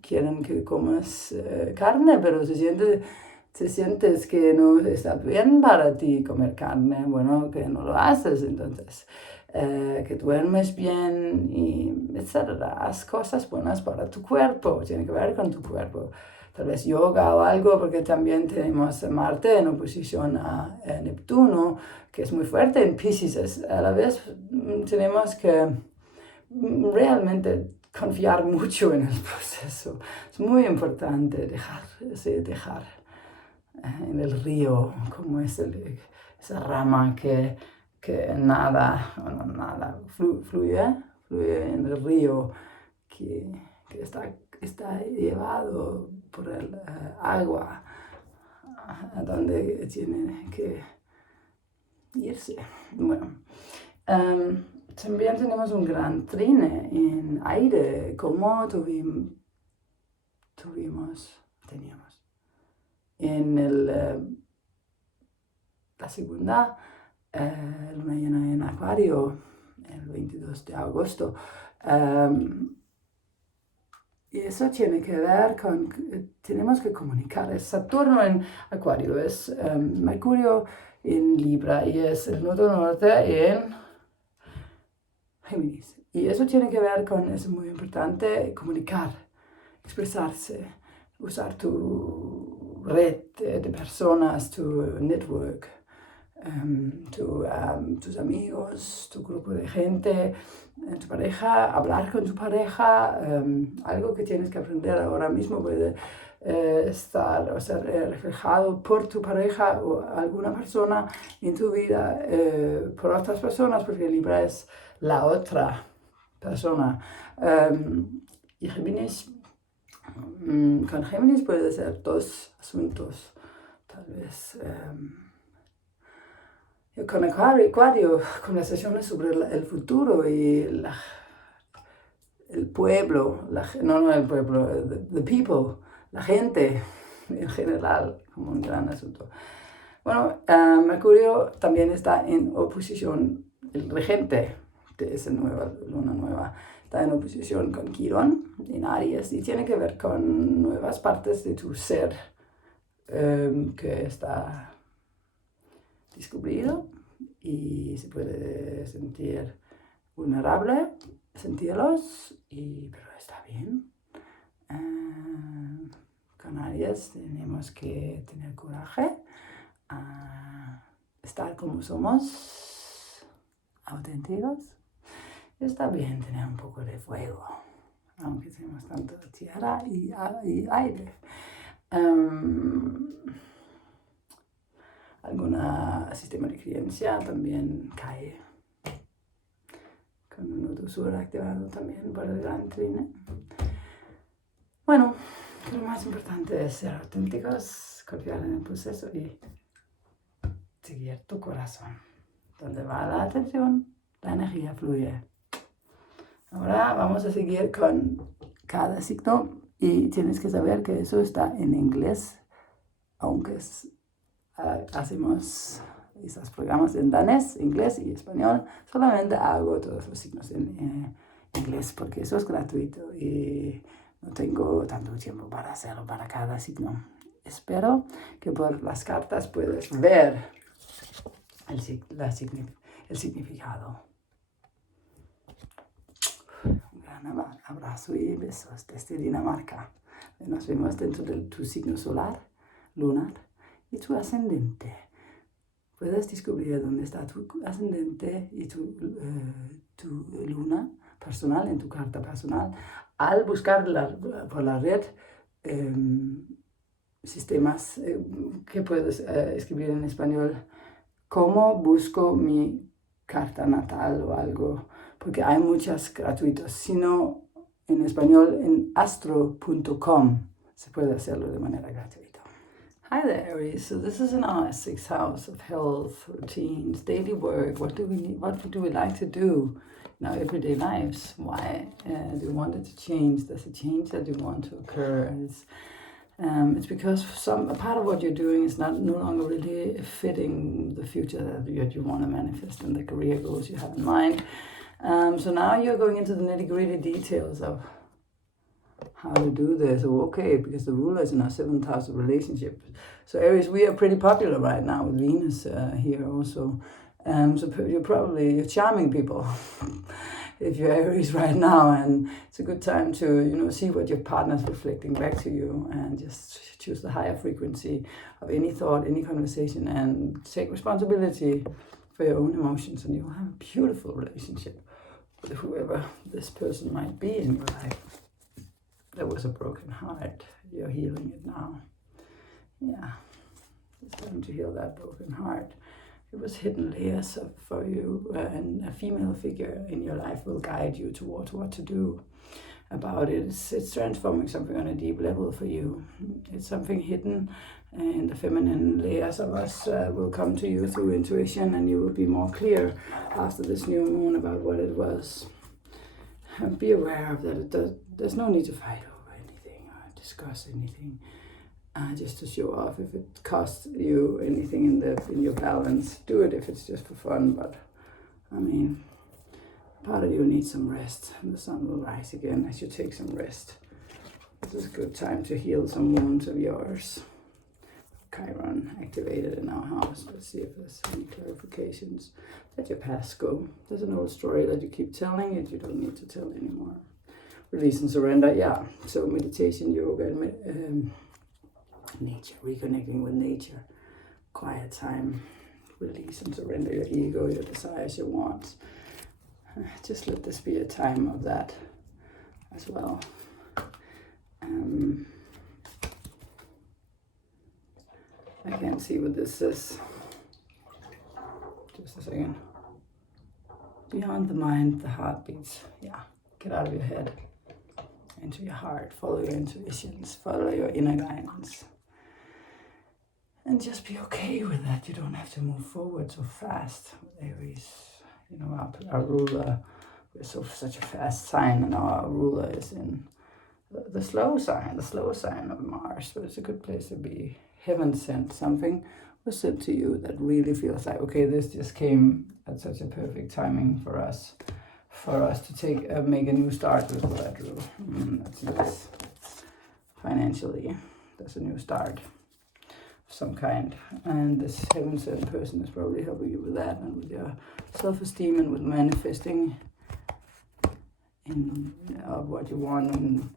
quieren que comas carne, pero sientes que no está bien para ti comer carne, bueno, que no lo haces, entonces que duermes bien, y etcétera. Haz cosas buenas para tu cuerpo, tiene que ver con tu cuerpo. Tal vez yoga o algo, porque también tenemos Marte en oposición a Neptuno, que es muy fuerte en Pisces. A la vez tenemos que realmente confiar mucho en el proceso. Es muy importante dejar en el río, como es esa rama que nada, fluye en el río, que está llevado por el agua a donde tiene que irse. Bueno, también tenemos un gran trine en aire, como teníamos. en la segunda luna llena en Acuario, el 22 de agosto. Y eso tiene que ver con, tenemos que comunicar. Es Saturno en Acuario, es Mercurio en Libra y es el nodo norte en Géminis. Y eso tiene que ver con, es muy importante, comunicar, expresarse, usar tu red de personas, tu network, tus amigos, tu grupo de gente, tu pareja, hablar con tu pareja, algo que tienes que aprender ahora mismo puede estar o ser reflejado por tu pareja o alguna persona en tu vida por otras personas, porque Libra es la otra persona. Y Géminis, con Géminis puede ser dos asuntos, tal vez. Con Acuario, conversaciones sobre el futuro y el pueblo, no el pueblo, the people, la gente en general, como un gran asunto. Bueno, Mercurio también está en oposición, el regente de esa luna nueva, está en oposición con Chiron en Aries y tiene que ver con nuevas partes de tu ser que está descubrido y se puede sentir vulnerable, sentirlos, pero está bien. Con Aries tenemos que tener coraje, estar como somos, auténticos. Está bien tener un poco de fuego, aunque tenemos tanto tierra y aire. Algún sistema de creencia también cae con un nodo sur activado también por el gran trine. Bueno, lo más importante es ser auténticos, confiar en el proceso y seguir tu corazón. Donde va la atención, la energía fluye. Ahora vamos a seguir con cada signo y tienes que saber que eso está en inglés, aunque hacemos esos programas en danés, inglés y español. Solamente hago todos los signos en inglés porque eso es gratuito y no tengo tanto tiempo para hacerlo para cada signo. Espero que por las cartas puedas ver el significado. Un gran abrazo y besos desde Dinamarca. Nos vemos dentro de tu signo solar, lunar y tu ascendente. Puedes descubrir dónde está tu ascendente y tu luna personal en tu carta personal al buscar por la red sistemas que puedes escribir en español. ¿Cómo busco mi carta natal o algo? Porque hay muchas gratuitas. Si no, en español, en astro.com se puede hacerlo de manera gratuita. Hi there, Aries. So this is in our 6th house of health, routines, daily work. What do we like to do in our everyday lives? Why do we want it to change? There's a change that you want to occur. It's because a part of what you're doing is no longer really fitting the future that you want to manifest and the career goals you have in mind. So now you're going into the nitty-gritty details of how to do this. Okay, because the ruler is in our 7th house of relationships. So Aries, we are pretty popular right now with Venus here also. So you're charming people if you're Aries right now, and it's a good time to see what your partner's reflecting back to you and just choose the higher frequency of any thought, any conversation, and take responsibility for your own emotions, and you'll have a beautiful relationship with whoever this person might be in your life. There was a broken heart. You're healing it now. Yeah, it's time to heal that broken heart. It was hidden layers for you, and a female figure in your life will guide you towards what to do about it. It's transforming something on a deep level for you. It's something hidden, and the feminine layers of us will come to you through intuition, and you will be more clear after this new moon about what it was. Be aware of that. There's no need to fight over anything or discuss anything. just to show off. If it costs you anything in your balance, do it if it's just for fun. But I mean, part of you needs some rest, and the sun will rise again as you take some rest. This is a good time to heal some wounds of yours. Chiron activated in our house. Let's see if there's any clarifications. Let your past go. There's an old story that you keep telling it, you don't need to tell anymore. Release and surrender, yeah. So meditation, yoga, and nature, reconnecting with nature. Quiet time. Release and surrender your ego, your desires, your wants. Just let this be a time of that as well. I can't see what this is. Just a second. Beyond the mind, the heart beats. Yeah, get out of your head. Into your heart. Follow your intuitions. Follow your inner guidance. And just be okay with that. You don't have to move forward so fast with Aries. You know, our ruler, we're such a fast sign, and our ruler is in the slow sign of Mars. So it's a good place to be. Heaven sent something, was sent to you that really feels like, okay, this just came at such a perfect timing for us to make a new start with what I drew. That's nice. Financially, there's a new start of some kind, and this heaven sent person is probably helping you with that, and with your self-esteem, and with manifesting in what you want on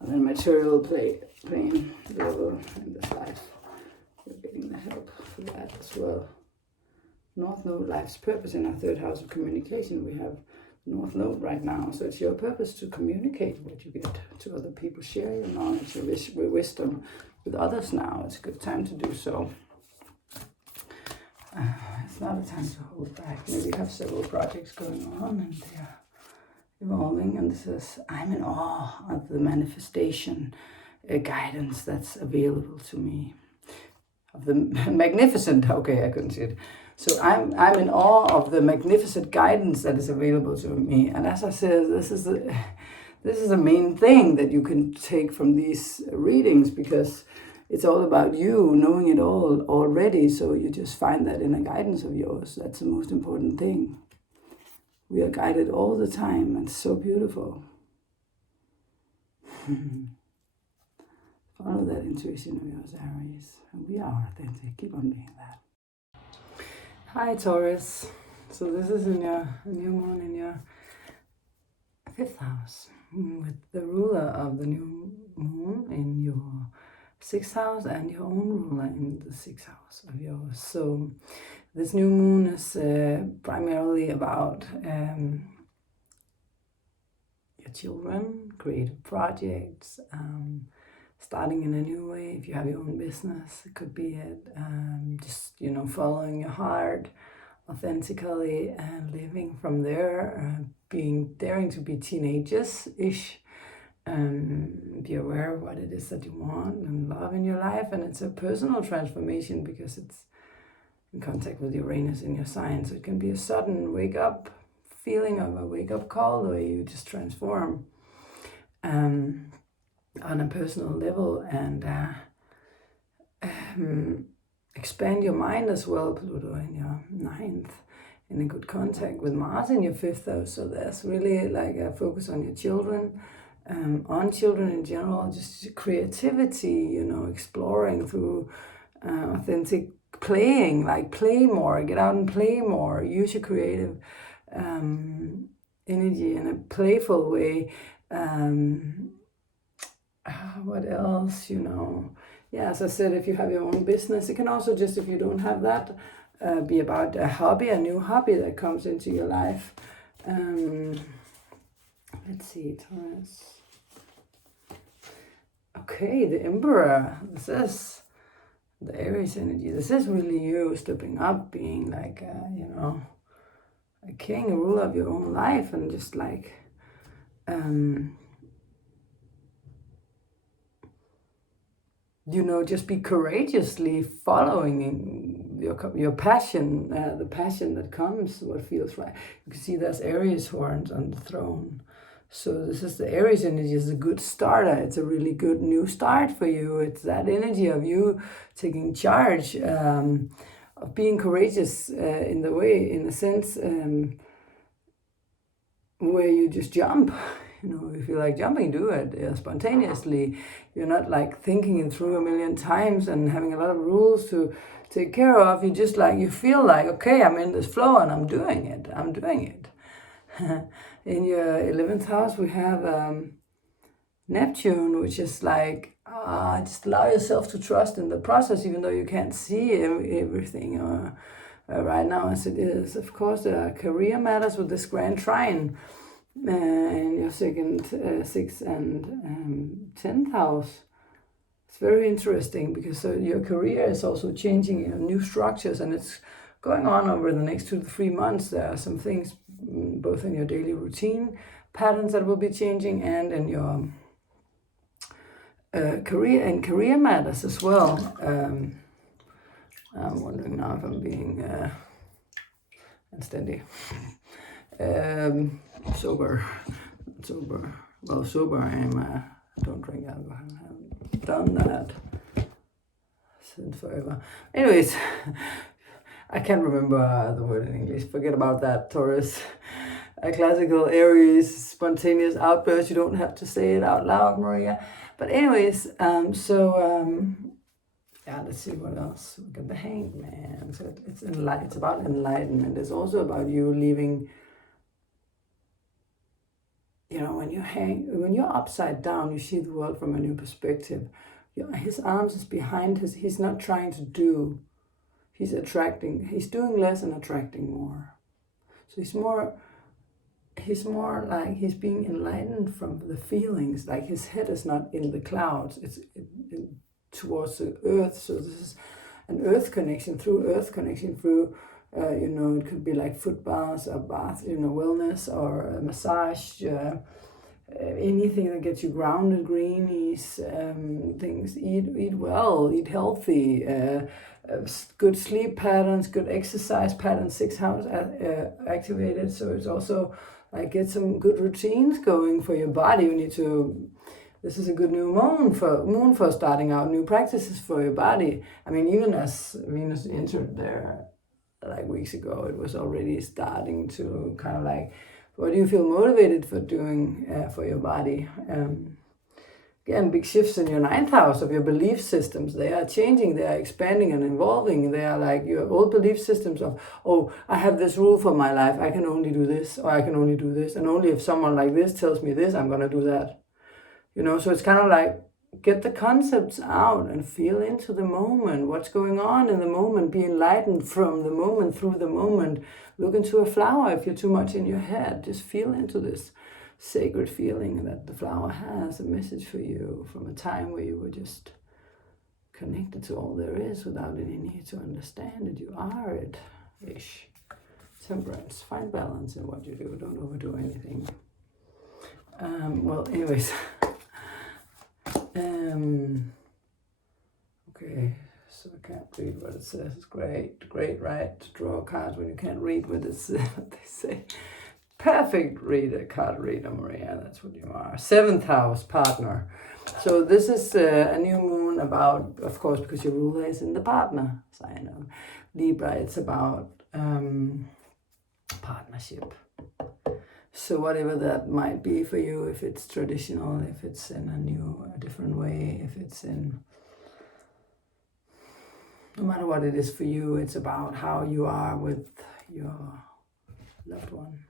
the material plane level in this life. You're getting the help for that as well. North Node, life's purpose in our third house of communication. We have North Node right now, so it's your purpose to communicate what you get to other people. Share your knowledge, your wisdom with others now. It's a good time to do so. It's not a time to hold back. Maybe you have several projects going on and they're evolving, and this is, I'm in awe of the manifestation guidance that's available to me. Of the magnificent, okay, I couldn't see it. So I'm in awe of the magnificent guidance that is available to me. And as I said, this is the main thing that you can take from these readings, because it's all about you knowing it all already. So you just find that in a guidance of yours. That's the most important thing. We are guided all the time, and it's so beautiful. Follow that intuition of yours, Aries. And we are authentic. Keep on being that. Hi, Taurus. So this is in your new moon in your 5th house, with the ruler of the new moon in your 6th house and your own ruler in the 6th house of yours. So this new moon is primarily about your children, creative projects, starting in a new way. If you have your own business, it could be it. Just, following your heart authentically and living from there, daring to be teenagers-ish. Be aware of what it is that you want and love in your life. And it's a personal transformation because it's in contact with Uranus in your sign. So it can be a sudden wake-up feeling of a wake-up call, the way you just transform on a personal level, and expand your mind as well. Pluto in your 9th, in a good contact with Mars in your 5th house. So there's really like a focus on your children, on children in general, just creativity, exploring through authentic playing, like play more, get out and play more, use your creative energy in a playful way. What else, Yeah, as I said, if you have your own business, it can also just, if you don't have that, be about a hobby, a new hobby that comes into your life. Let's see, Taurus. Okay, the Emperor. This is the Aries energy. This is really you stepping up, being like, a king, a ruler of your own life, and just like, just be courageously following your passion, the passion that comes, what feels right. You can see there's Aries horns on the throne. So this is the Aries energy. It's a good starter. It's a really good new start for you. It's that energy of you taking charge, of being courageous in a sense, where you just jump. If you like jumping, do it spontaneously. You're not like thinking it through a million times and having a lot of rules to take care of. You just you feel like, okay, I'm in this flow and I'm doing it. In your 11th house, we have Neptune, which is just allow yourself to trust in the process, even though you can't see everything right now as it is. Of course, there are career matters with this grand trine in your second, 6th, and 10th house. It's very interesting because your career is also changing new structures, and it's going on over the next 2 to 3 months. There are some things both in your daily routine patterns that will be changing and in your career matters as well. I'm wondering now if I'm being unsteady. Sober. Well, sober I am. I don't drink alcohol. I haven't done that since forever. Anyways, I can't remember the word in English. Forget about that, Taurus. A classical Aries, spontaneous outburst. You don't have to say it out loud, Maria. But anyways, let's see what else. We got the Hangman. So it's about enlightenment. It's also about you leaving. When you're upside down, you see the world from a new perspective. His arms is behind he's not trying to do. He's attracting. He's doing less and attracting more. So he's more like he's being enlightened from the feelings. Like his head is not in the clouds. It's towards the earth. So this is an earth connection through it could be like foot baths or bath, wellness or a massage, anything that gets you grounded, greenies, things. Eat well, eat healthy, good sleep patterns, good exercise patterns. 6th house activated, so it's also get some good routines going for your body. You need to. This is a good new moon for starting out new practices for your body. I mean, even as Venus entered there weeks ago, it was already starting to kind of what do you feel motivated for doing for your body? Again, big shifts in your 9th house of your belief systems. They are changing, they are expanding and evolving. They are your old belief systems of, I have this rule for my life. I can only do this, or I can only do this. And only if someone like this tells me this, I'm going to do that. So it's kind of get the concepts out and feel into the moment. What's going on in the moment? Be enlightened from the moment, through the moment. Look into a flower if you're too much in your head. Just feel into this sacred feeling that the flower has a message for you from a time where you were just connected to all there is without any need to understand it. You are it-ish. Temperance. Find balance in what you do. Don't overdo anything. Anyways. Okay, so I can't read what it says. It's great, right? To draw cards when you can't read what it says, what they say. Perfect card reader, Maria. That's what you are. 7th house partner. So this is a new moon about, of course, because your ruler is in the partner sign of Libra. It's about partnership. So whatever that might be for you, if it's traditional, if it's in a different way, if it's no matter what it is for you, it's about how you are with your loved one.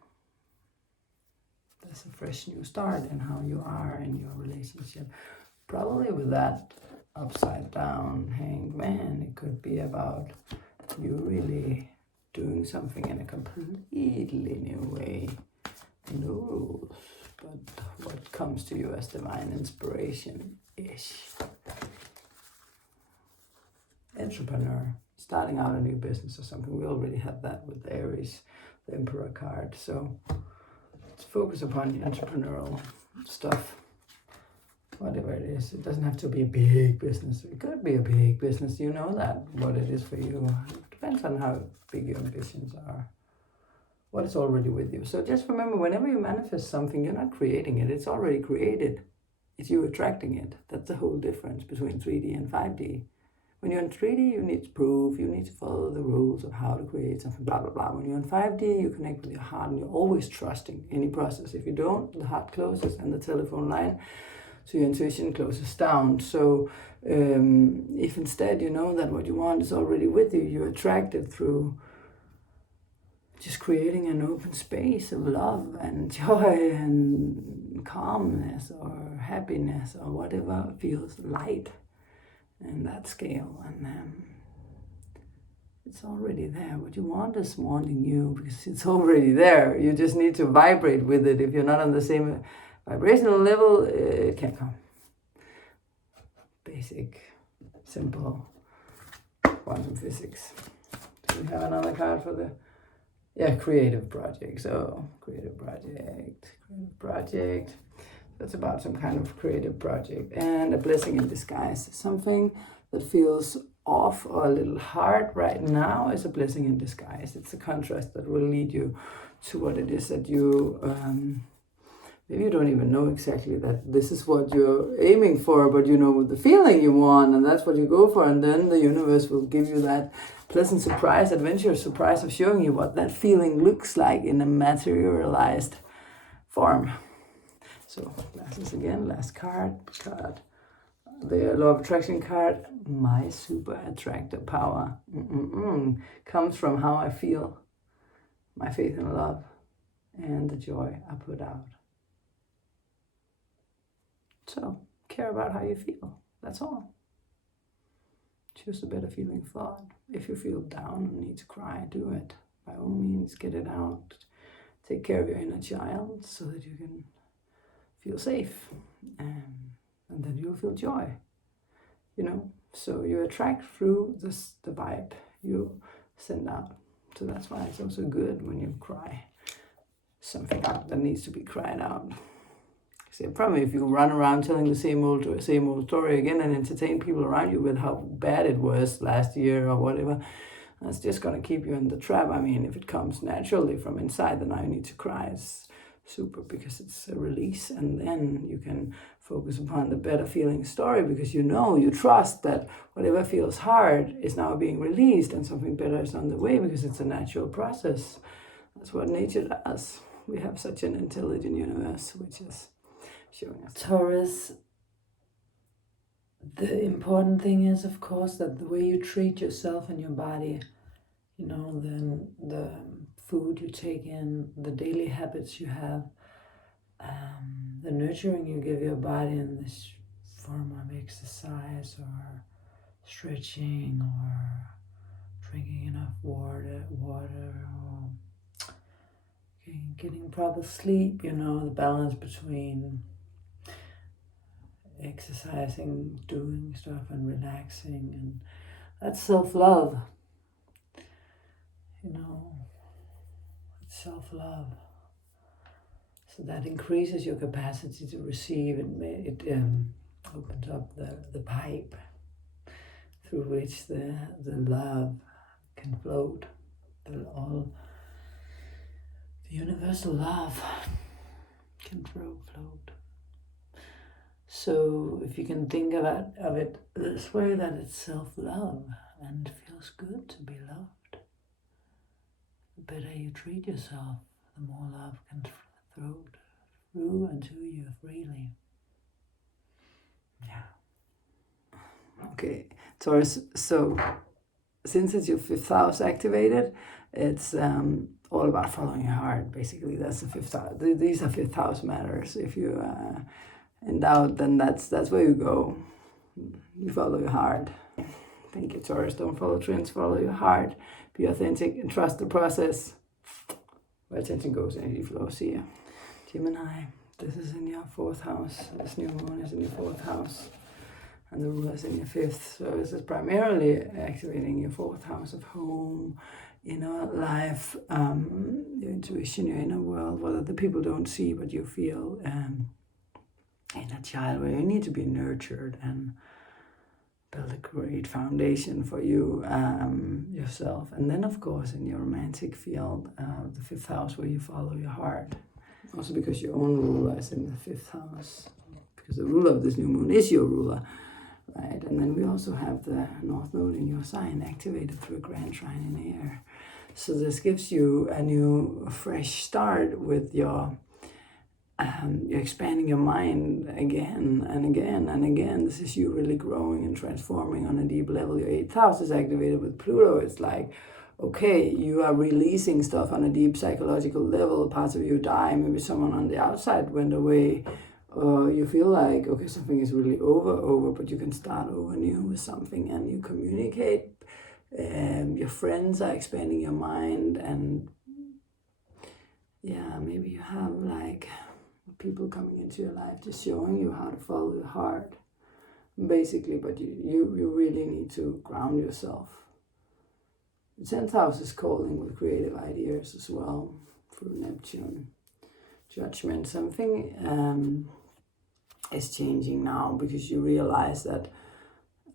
There's a fresh new start in how you are in your relationship. Probably with that upside down Hangman, it could be about you really doing something in a completely new way. No rules, but what comes to you as divine inspiration-ish. Entrepreneur, starting out a new business or something. We already had that with Aries, the Emperor card. So let's focus upon the entrepreneurial stuff. Whatever it is, it doesn't have to be a big business. It could be a big business. You know that, what it is for you. It depends on how big your ambitions are. what is already with you. So just remember, whenever you manifest something, you're not creating it. It's already created. It's you attracting it. That's the whole difference between 3D and 5D. When you're in 3D, you need proof, you need to follow the rules of how to create something, blah, blah, blah. When you're in 5D, you connect with your heart and you're always trusting any process. If you don't, the heart closes and the telephone line to your intuition closes down. So if instead you know that what you want is already with you, you attract it through just creating an open space of love and joy and calmness or happiness or whatever feels light in that scale. And it's already there. What you want is wanting you, because it's already there. You just need to vibrate with it. If you're not on the same vibrational level, it can't come. Basic, simple quantum physics. Do we have another card for the... Yeah, creative project. So, creative project. That's about some kind of creative project. And a blessing in disguise. Something that feels off or a little hard right now is a blessing in disguise. It's a contrast that will lead you to what it is that you... maybe you don't even know exactly that this is what you're aiming for, but you know the feeling you want, and that's what you go for. And then the universe will give you that pleasant surprise, adventurous surprise of showing you what that feeling looks like in a materialized form. So glasses again, last card. The law of attraction card, my super attractive power, comes from how I feel, my faith in love, and the joy I put out. So care about how you feel, that's all. Choose a better feeling thought. If you feel down and need to cry, do it. By all means, get it out. Take care of your inner child so that you can feel safe. And then you'll feel joy. You know, so you attract through the vibe you send out. So that's why it's also good when you cry something out that needs to be cried out. See, probably if you run around telling the same old story again and entertain people around you with how bad it was last year or whatever, that's just going to keep you in the trap. I mean, if it comes naturally from inside, then I need to cry. It's super, because it's a release, and then you can focus upon the better feeling story, because you know, you trust that whatever feels hard is now being released and something better is on the way, because it's a natural process. That's what nature does. We have such an intelligent universe, which is showing us. Taurus, the important thing is, of course, that the way you treat yourself and your body, you know, then the food you take in, the daily habits you have, the nurturing you give your body in this form of exercise or stretching or drinking enough water or getting proper sleep, you know, the balance between exercising, doing stuff, and relaxing, and that's self-love. You know, it's self-love. So that increases your capacity to receive. It opens up the pipe through which the love can float. The universal love can float. So if you can think of it this way, that it's self-love and it feels good to be loved. The better you treat yourself, the more love can flow through and to you freely. Yeah. Okay, Taurus, so since it's your 5th house activated, it's all about following your heart. Basically, that's the 5th house. These are 5th house matters. If you in doubt, then that's where you go. You follow your heart. Thank you, Taurus. Don't follow trends, follow your heart. Be authentic and trust the process. Where attention goes, energy flows. See ya. Gemini, this is in your 4th house. This new moon is in your 4th house. And the ruler is in your 5th. So this is primarily activating your 4th house of home, inner life, your intuition, your inner world, what other people don't see but you feel. Inner child, where you need to be nurtured and build a great foundation for you yourself. And then, of course, in your romantic field, the 5th house where you follow your heart. Also because your own ruler is in the 5th house. Because the ruler of this new moon is your ruler. Right, and then we also have the North Node in your sign activated through a grand trine in air. So this gives you a new, fresh start with your, you're expanding your mind again and again and again. This is you really growing and transforming on a deep level. Your 8th house is activated with Pluto. It's like, okay, you are releasing stuff on a deep psychological level. Parts of you die. Maybe someone on the outside went away. Or you feel like, okay, something is really over, but you can start over new with something and you communicate. Your friends are expanding your mind, and yeah, maybe you have like people coming into your life just showing you how to follow your heart, basically, but you really need to ground yourself. The 10th house is calling with creative ideas as well through Neptune. Judgment, something is changing now because you realize that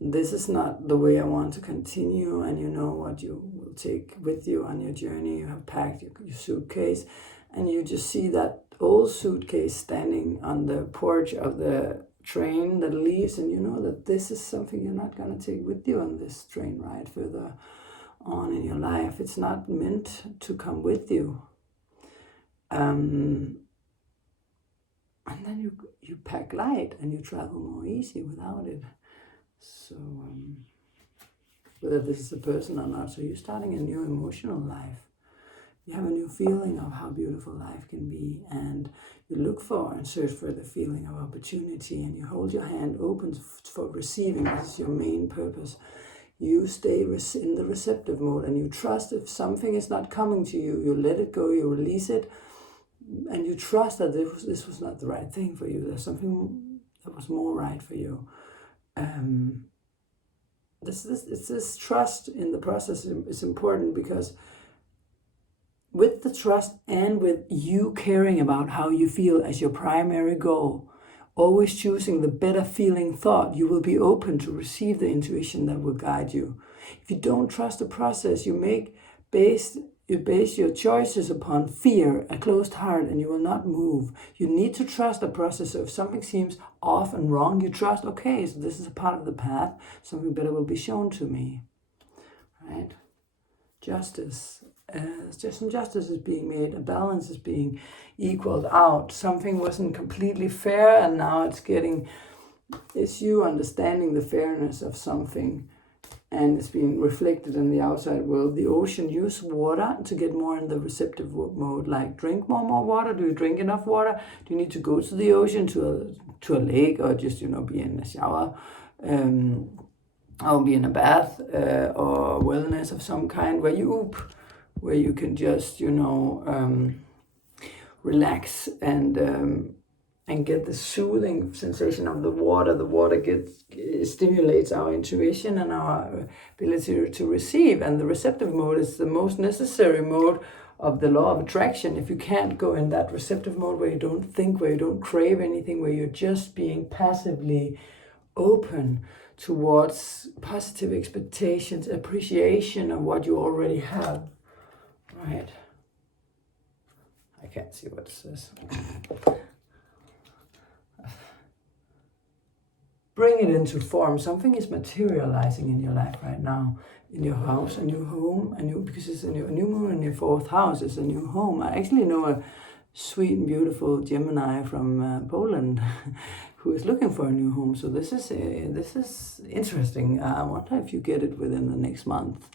this is not the way I want to continue, and you know what you will take with you on your journey. You have packed your suitcase, and you just see that old suitcase standing on the porch of the train that leaves, and you know that this is something you're not going to take with you on this train ride further on in your life. It's not meant to come with you. And then you pack light and you travel more easy without it. So whether this is a person or not, so you're starting a new emotional life. You have a new feeling of how beautiful life can be, and you look for and search for the feeling of opportunity, and you hold your hand open for receiving. This is your main purpose. You stay in the receptive mode, and you trust if something is not coming to you, you let it go, you release it. And you trust that this was not the right thing for you. There's something that was more right for you. This trust in the process is important, because with the trust and with you caring about how you feel as your primary goal, always choosing the better feeling thought, you will be open to receive the intuition that will guide you. If you don't trust the process, you base your choices upon fear, a closed heart, and you will not move. You need to trust the process. So if something seems off and wrong, you trust, okay, so this is a part of the path. Something better will be shown to me. Right? Justice. Some justice is being made. A balance is being equaled out. Something wasn't completely fair, and now it's you understanding the fairness of something. And it's being reflected in the outside world. The ocean use water to get more in the receptive mode, like drink more water. Do you drink enough water? Do you need to go to the ocean, to a lake, or just, be in a shower, or be in a bath, or wellness of some kind, where you can just, relax and get the soothing sensation of the water. The water stimulates our intuition and our ability to receive. And the receptive mode is the most necessary mode of the law of attraction. If you can't go in that receptive mode where you don't think, where you don't crave anything, where you're just being passively open towards positive expectations, appreciation of what you already have, right? I can't see what it says. Bring it into form. Something is materializing in your life right now, in your house, a new home, because it's a new moon in your 4th house. It's a new home. I actually know a sweet and beautiful Gemini from Poland who is looking for a new home. So this is interesting. I wonder if you get it within the next month,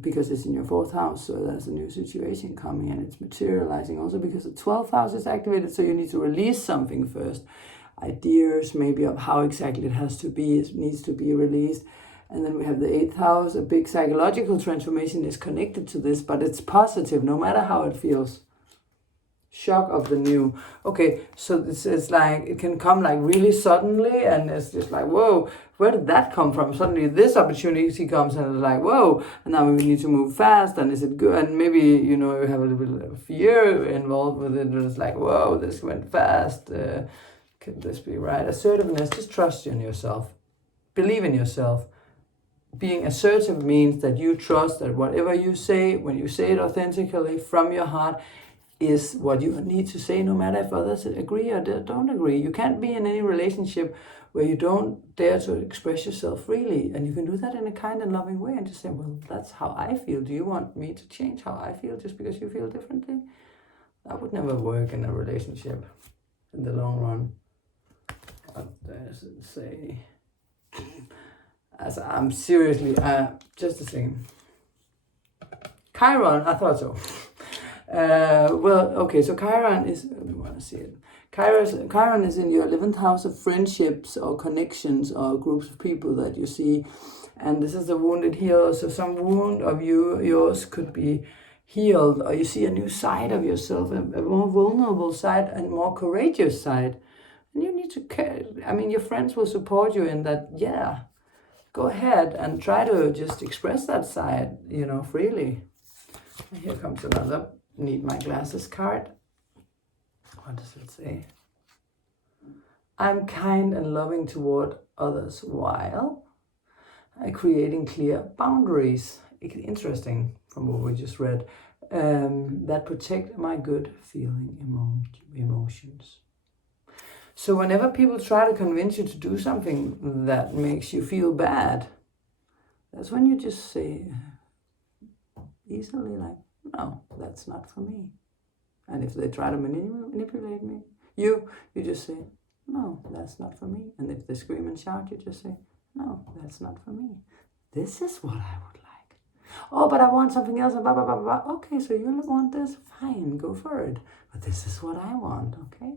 because it's in your 4th house. So there's a new situation coming, and it's materializing. Also because the 12th house is activated, so you need to release something first. Ideas maybe of how exactly it has to be, it needs to be released. And then we have the 8th house. A big psychological transformation is connected to this, but it's positive no matter how it feels. Shock of the new. Okay, so it's like it can come like really suddenly, and it's just like, whoa, where did that come from? Suddenly this opportunity comes, and it's like, whoa, and now we need to move fast, and is it good? And maybe, you have a little bit of fear involved with it, and it's like, whoa, this went fast. Could this be right? Assertiveness, just trust in yourself. believe in yourself. Being assertive means that you trust that whatever you say, when you say it authentically from your heart, is what you need to say, no matter if others agree or don't agree. You can't be in any relationship where you don't dare to express yourself freely. And you can do that in a kind and loving way and just say, well, that's how I feel. Do you want me to change how I feel just because you feel differently? That would never work in a relationship in the long run. What does it say? As I'm seriously, just a second. Chiron, I thought so. Well, okay, so Chiron is, we want to see it. Chiron is in your 11th house of friendships or connections or groups of people that you see. And this is the wounded healer. So some wound of yours could be healed, or you see a new side of yourself, a more vulnerable side and more courageous side. And you need to care. I mean, your friends will support you in that, yeah. Go ahead and try to just express that side, you know, freely. Here comes another need my glasses card. What does it say? I'm kind and loving toward others while creating clear boundaries. Interesting from what we just read. That protect my good feeling emotions. So whenever people try to convince you to do something that makes you feel bad, that's when you just say easily like, no, that's not for me. And if they try to manipulate me, you just say, no, that's not for me. And if they scream and shout, you just say, no, that's not for me. This is what I would like. Oh, but I want something else, and blah, blah, blah, blah. Okay, so you want this? Fine, go for it. But this is what I want, okay?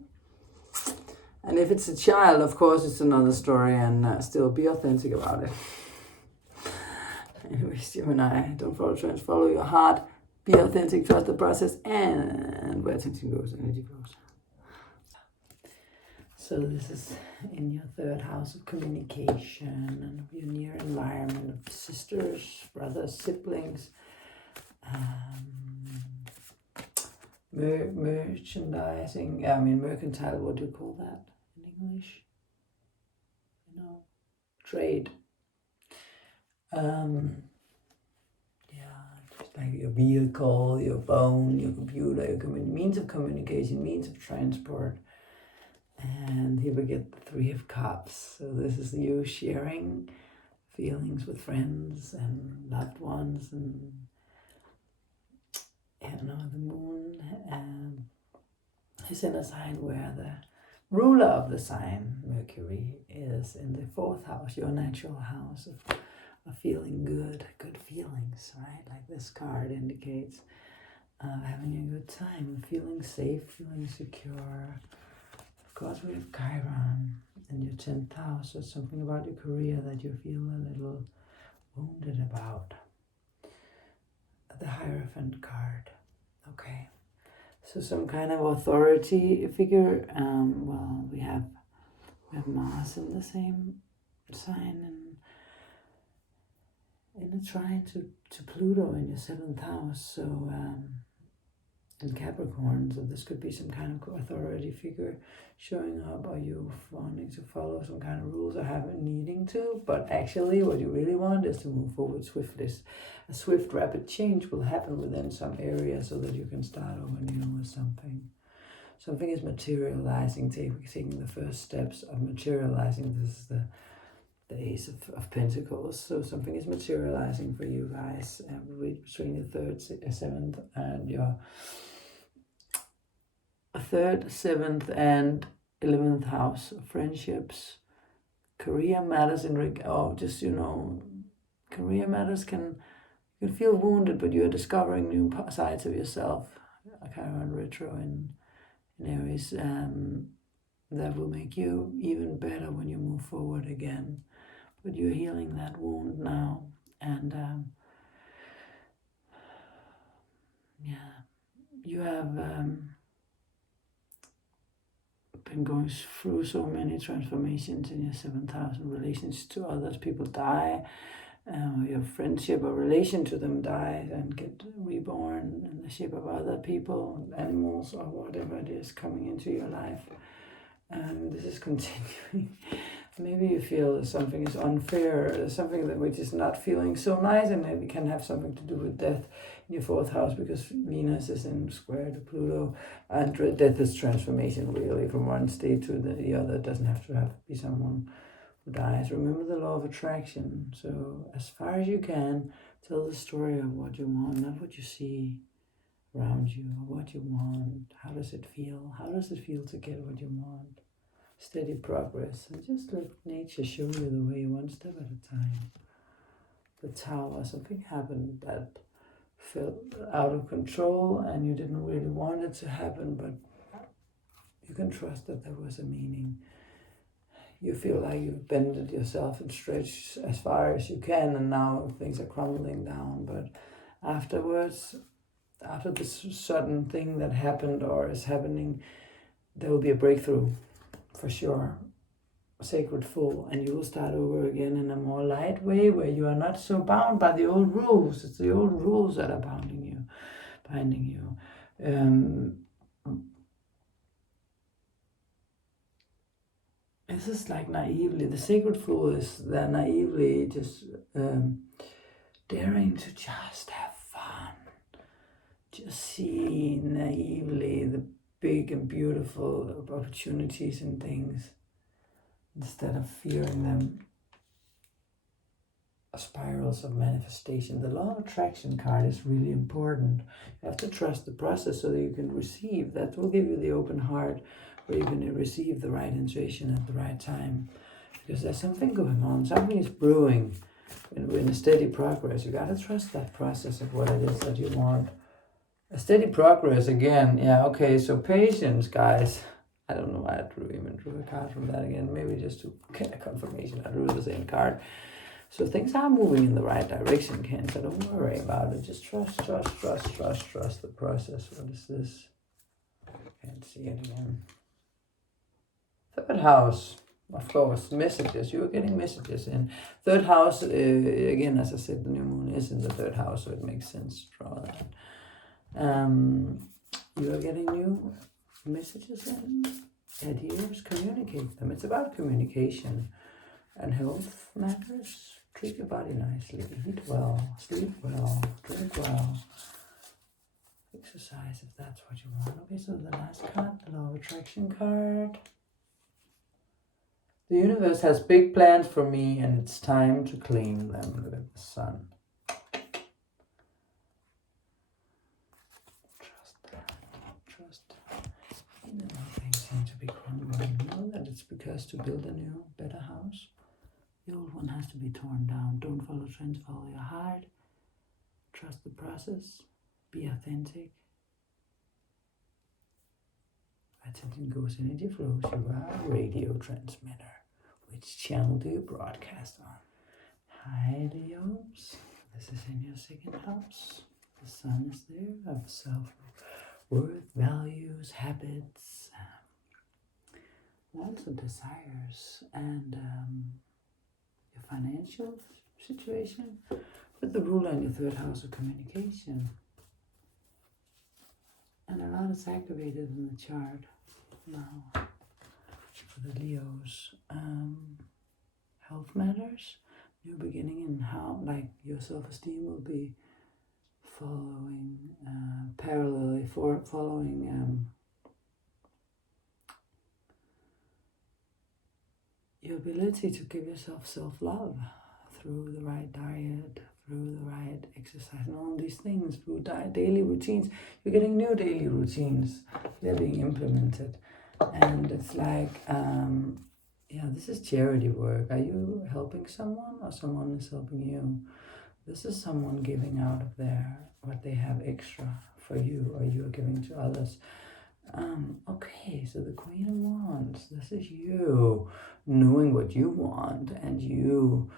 And if it's a child, of course, it's another story, and still be authentic about it. Anyways, Gemini, don't follow trends, follow your heart. Be authentic, trust the process, and where attention goes, energy goes. So this is in your 3rd house of communication and of your near environment of sisters, brothers, siblings, merchandising. Mercantile. What do you call that in English? You know, trade. Like your vehicle, your phone, your computer, your means of communication, means of transport. And here we get the 3 of Cups. So this is you sharing feelings with friends and loved ones. And the moon is in a sign where the ruler of the sign, Mercury, is in the 4th house, your natural house of feeling good feelings, right? Like this card indicates having a good time, feeling safe, feeling secure. Of course, we have Chiron in your 10th house, so something about your career that you feel a little wounded about. The Hierophant card, okay. So some kind of authority figure. We have Mars in the same sign and in a trine to Pluto in your 7th house. So in Capricorn, so this could be some kind of authority figure showing up, or you wanting to follow some kind of rules or needing to, but actually what you really want is to move forward swiftly. A swift, rapid change will happen within some area so that you can start over new with something. Something is materializing, taking the first steps of materializing. This is the Ace of Pentacles. So something is materializing for you guys between your 3rd, 7th, and your 3rd, 7th, and 11th house of friendships. Career matters career matters can feel wounded, but you're discovering new sides of yourself. Chiron retro in Aries, that will make you even better when you move forward again. But you're healing that wound now, and you have been going through so many transformations in your 7th house in relations to others. People die, your friendship or relation to them dies and get reborn in the shape of other people, animals, or whatever it is coming into your life. This is continuing Maybe you feel that something is unfair, something that which is not feeling so nice, and maybe can have something to do with death in your 4th house, because Venus is in square to Pluto, and death is transformation, really, from one state to the other. It doesn't have to be someone who dies. Remember the law of attraction. So as far as you can, tell the story of what you want, not what you see around you, or what you want. How does it feel? How does it feel to get what you want? Steady progress, and just let nature show you the way, one step at a time. The Tower, something happened that felt out of control and you didn't really want it to happen, but you can trust that there was a meaning. You feel like you've bended yourself and stretched as far as you can, and now things are crumbling down. But afterwards, after this sudden thing that happened or is happening, there will be a breakthrough, for sure. Sacred full, and you will start over again in a more light way, where you are not so bound by the old rules. It's the old rules that are binding you. This is like naively, the sacred fool is that naively just daring to just have fun, just see naively the big and beautiful opportunities and things, instead of fearing them. Spirals of manifestation. The law of attraction card is really important. You have to trust the process so that you can receive. That will give you the open heart, where you can receive the right intuition at the right time. Because there's something going on, something is brewing in a steady progress. You gotta trust that process of what it is that you want. A steady progress again, yeah, okay, so patience, guys. I don't know why I drew a card from that again. Maybe just to get a confirmation I drew the same card. So things are moving in the right direction, Cancer. Don't worry about it. Just trust the process. What is this? Can't see it again. 3rd house, of course, messages. You are getting messages in. 3rd house, again, as I said, the new moon is in the 3rd house, so it makes sense to draw that. You are getting new messages in. Ideas, communicate them. It's about communication and health matters. Treat your body nicely. Eat well. Sleep well. Drink well. Exercise if that's what you want. Okay, so the last card, the law of attraction card. The universe has big plans for me, and it's time to claim them. Look at the sun. Trust. Even though things seem to be crumbling, know that it's because to build a new, better house, the old one has to be torn down. Don't follow trends, follow your heart. Trust the process. Be authentic. Attention goes, energy flows. You are a radio transmitter. Which channel do you broadcast on? Hi, Leos. This is in your 2nd house. The sun is there of self-worth, values, habits, also desires, and your financial situation, with the ruler in your 3rd house of communication. And a lot is activated in the chart now for the Leos. Health matters, new beginning, and how, like, your self-esteem will be following, parallelly following your ability to give yourself self-love through the right diet, through the right exercise, and all these things, through daily routines. You're getting new daily routines. They're being implemented. And it's like, this is charity work. Are you helping someone, or someone is helping you? This is someone giving out of what they have extra for you, or you are giving to others. Okay, so the Queen of Wands, this is you knowing what you want, and you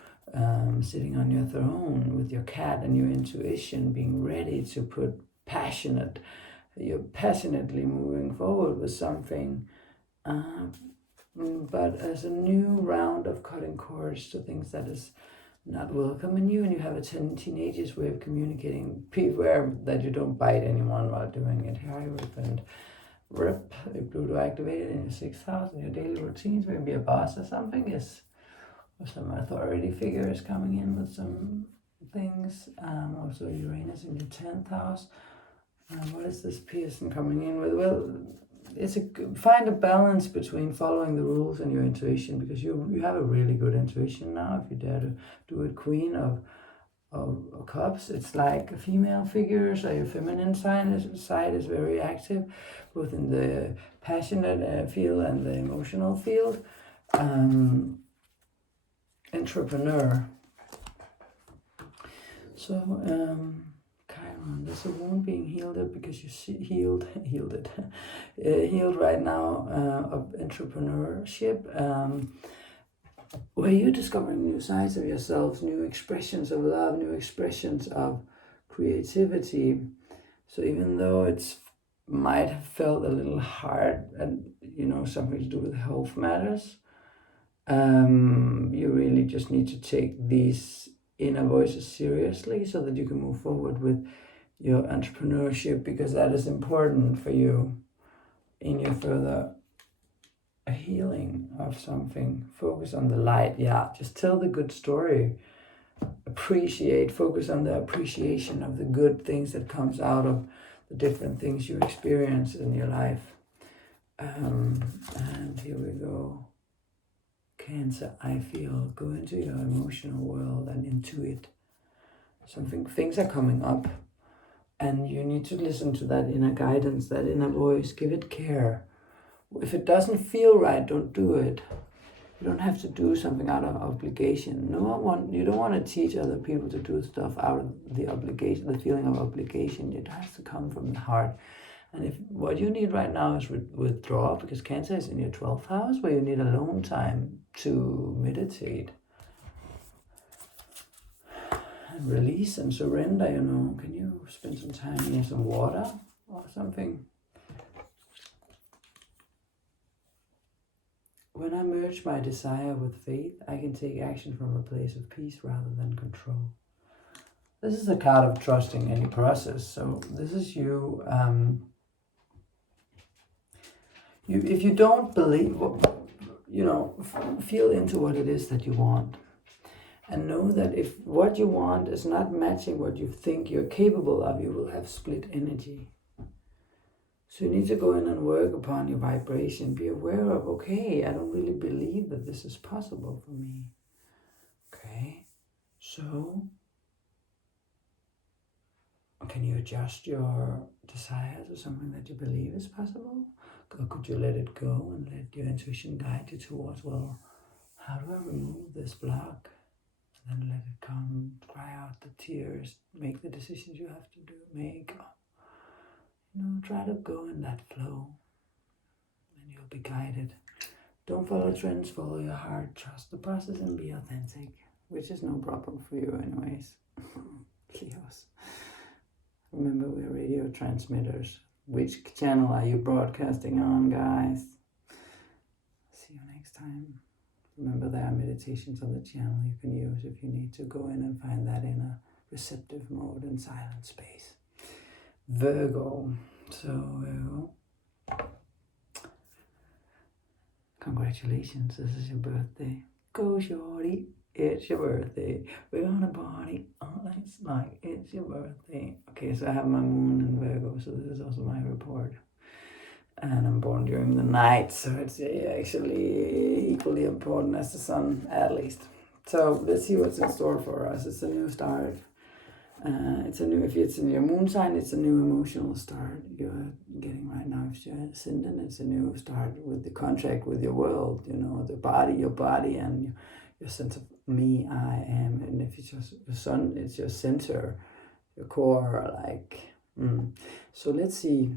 sitting on your throne with your cat and your intuition, being ready to put you're passionately moving forward with something, but as a new round of cutting cords to things that is not welcome in you, and you have a teenager's way of communicating. Beware that you don't bite anyone while doing it. Hierophant. rip, if Pluto activated in your 6th house, in your daily routines, maybe a boss or something is, or some authority figure is coming in with some things. Also Uranus in your 10th house. What is this person coming in with? Well, find a balance between following the rules and your intuition, because you have a really good intuition now if you dare to do it. Queen of Cups, it's like a female figure, so your feminine side is very active, both in the passionate field and the emotional field. Entrepreneur. So Chiron, there's a wound being healed because you see healed right now of entrepreneurship, where you're discovering new sides of yourselves, new expressions of love, new expressions of creativity. So even though it's might have felt a little hard and something to do with health matters, you really just need to take these inner voices seriously so that you can move forward with your entrepreneurship, because that is important for you in your further healing of something. Focus on the light. Yeah, just tell the good story. Focus on the appreciation of the good things that comes out of the different things you experience in your life. And here we go. Cancer, I feel, go into your emotional world and intuit. Things are coming up, and you need to listen to that inner guidance, that inner voice. Give it care. If it doesn't feel right, don't do it. You don't have to do something out of obligation. You don't want to teach other people to do stuff out of the obligation, the feeling of obligation. It has to come from the heart. And if what you need right now is withdraw, because Cancer is in your 12th house, where you need alone time to meditate and release and surrender. Can you spend some time near some water or something? When I merge my desire with faith, I can take action from a place of peace rather than control. This is a card of trusting any process. So this is you. If you don't believe, feel into what it is that you want. And know that if what you want is not matching what you think you're capable of, you will have split energy. So you need to go in and work upon your vibration. Be aware of, okay, I don't really believe that this is possible for me. Okay, so can you adjust your desire to something that you believe is possible? Or could you let it go and let your intuition guide you towards, well, how do I remove this block? And then let it come, cry out the tears, make the decisions you have to make. Try to go in that flow and you'll be guided. Don't follow trends, follow your heart, trust the process and be authentic, which is no problem for you anyways. Leos. Remember, we're radio transmitters. Which channel are you broadcasting on, guys? See you next time. Remember, there are meditations on the channel you can use if you need to go in and find that in a receptive mode and silent space. Virgo. So, Virgo. Congratulations, this is your birthday. Go shorty, it's your birthday. We're gonna party all night like it's your birthday. Okay, so I have my moon in Virgo, so this is also my report. And I'm born during the night, so it's actually equally important as the sun, at least. So let's see what's in store for us. It's a new start. If it's in your moon sign, it's a new emotional start you're getting right now. If you're ascendant, it's a new start with the contract with your world, the body, your body, and your sense of me, I am. And if it's your sun, it's your center, your core, So let's see.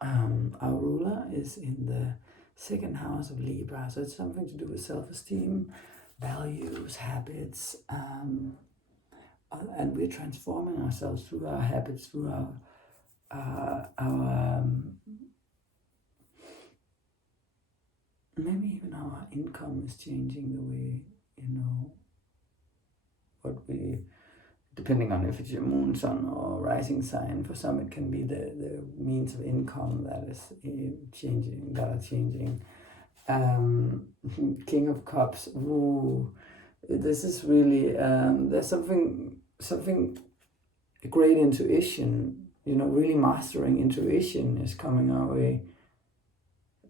Our ruler is in the 2nd house of Libra, so it's something to do with self-esteem, values, habits, and we're transforming ourselves through our habits, through our maybe even our income is changing the way, what we depending on if it's your moon, sun, or rising sign. For some, it can be the means of income that is changing, that are changing. King of Cups. Ooh, this is really there's something great intuition. You know, really mastering intuition is coming our way.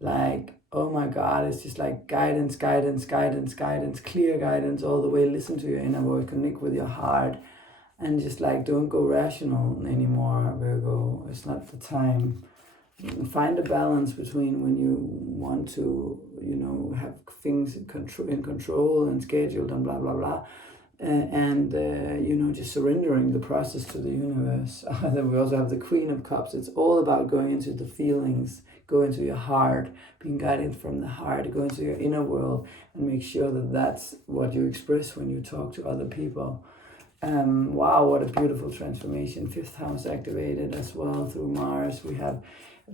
Like, oh my God, it's just like guidance, clear guidance all the way. Listen to your inner voice, connect with your heart, and just like don't go rational anymore, Virgo. It's not the time. Find a balance between when you want to, you know, have things in control and scheduled and blah, blah, blah. And you know, just surrendering the process to the universe. Then we also have the Queen of Cups. It's all about going into the feelings, go into your heart, being guided from the heart, go into your inner world, and make sure that that's what you express when you talk to other people. Wow, what a beautiful transformation. 5th house activated as well through Mars. We have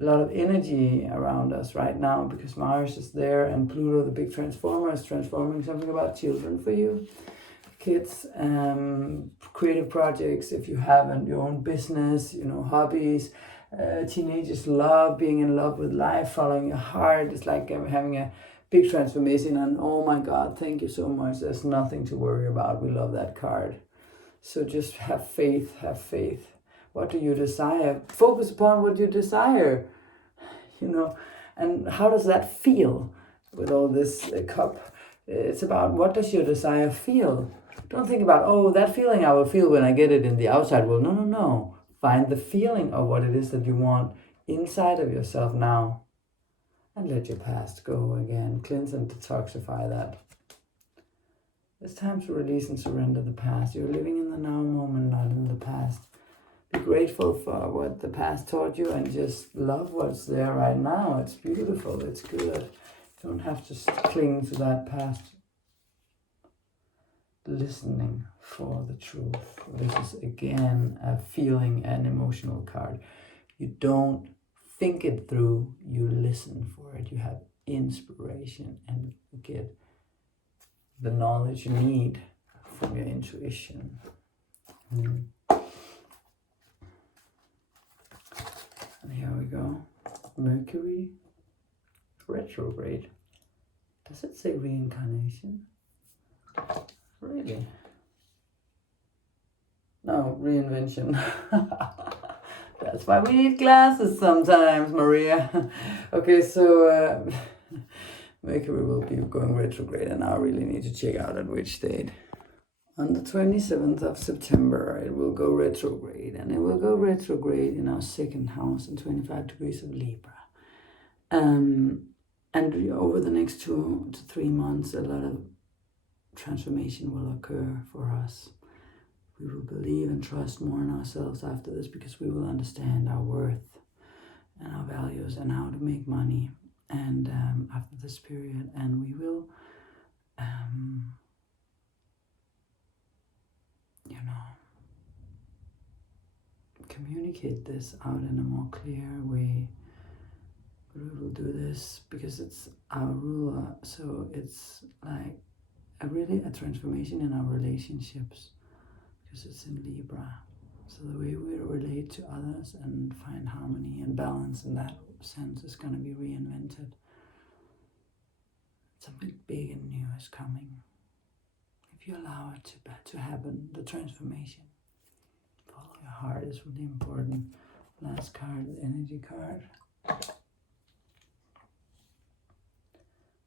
a lot of energy around us right now because Mars is there, and Pluto, the big transformer, is transforming something about children for you. Kids, creative projects, if you haven't, your own business, you know, hobbies. Teenagers love being in love with life, following your heart. It's like having a big transformation, and oh my God, thank you so much. There's nothing to worry about. We love that card. So just have faith, have faith. What do you desire? Focus upon what you desire, you know. And how does that feel with all this cup? It's about what does your desire feel? Don't think about, oh, that feeling I will feel when I get it in the outside world. No. Find the feeling of what it is that you want inside of yourself now. And let your past go again. Cleanse and detoxify that. It's time to release and surrender the past. You're living in the now moment, not in the past. Be grateful for what the past taught you and just love what's there right now. It's beautiful. It's good. You don't have to cling to that past. Listening for the truth. This is again a feeling and emotional card. You don't think it through, you listen for it. You have inspiration and you get the knowledge you need from your intuition. And here we go. Mercury Retrograde. Does it say reincarnation? Really? No, reinvention. That's why we need glasses sometimes, Maria. Okay, so Mercury will be going retrograde, and I really need to check out at which date. On the 27th of September, it will go retrograde, and it will go retrograde in our 2nd house in 25 degrees of Libra. And over the next 2 to 3 months, a lot of transformation will occur for us. We will believe and trust more in ourselves after this because we will understand our worth and our values and how to make money. And after this period, and we will, you know, communicate this out in a more clear way. But we will do this because it's our ruler, so it's like a transformation in our relationships because it's in Libra. So the way we relate to others and find harmony and balance in that sense is going to be reinvented. Something big and new is coming. If you allow it to happen, the transformation. Follow your heart is really important. Last card, the energy card.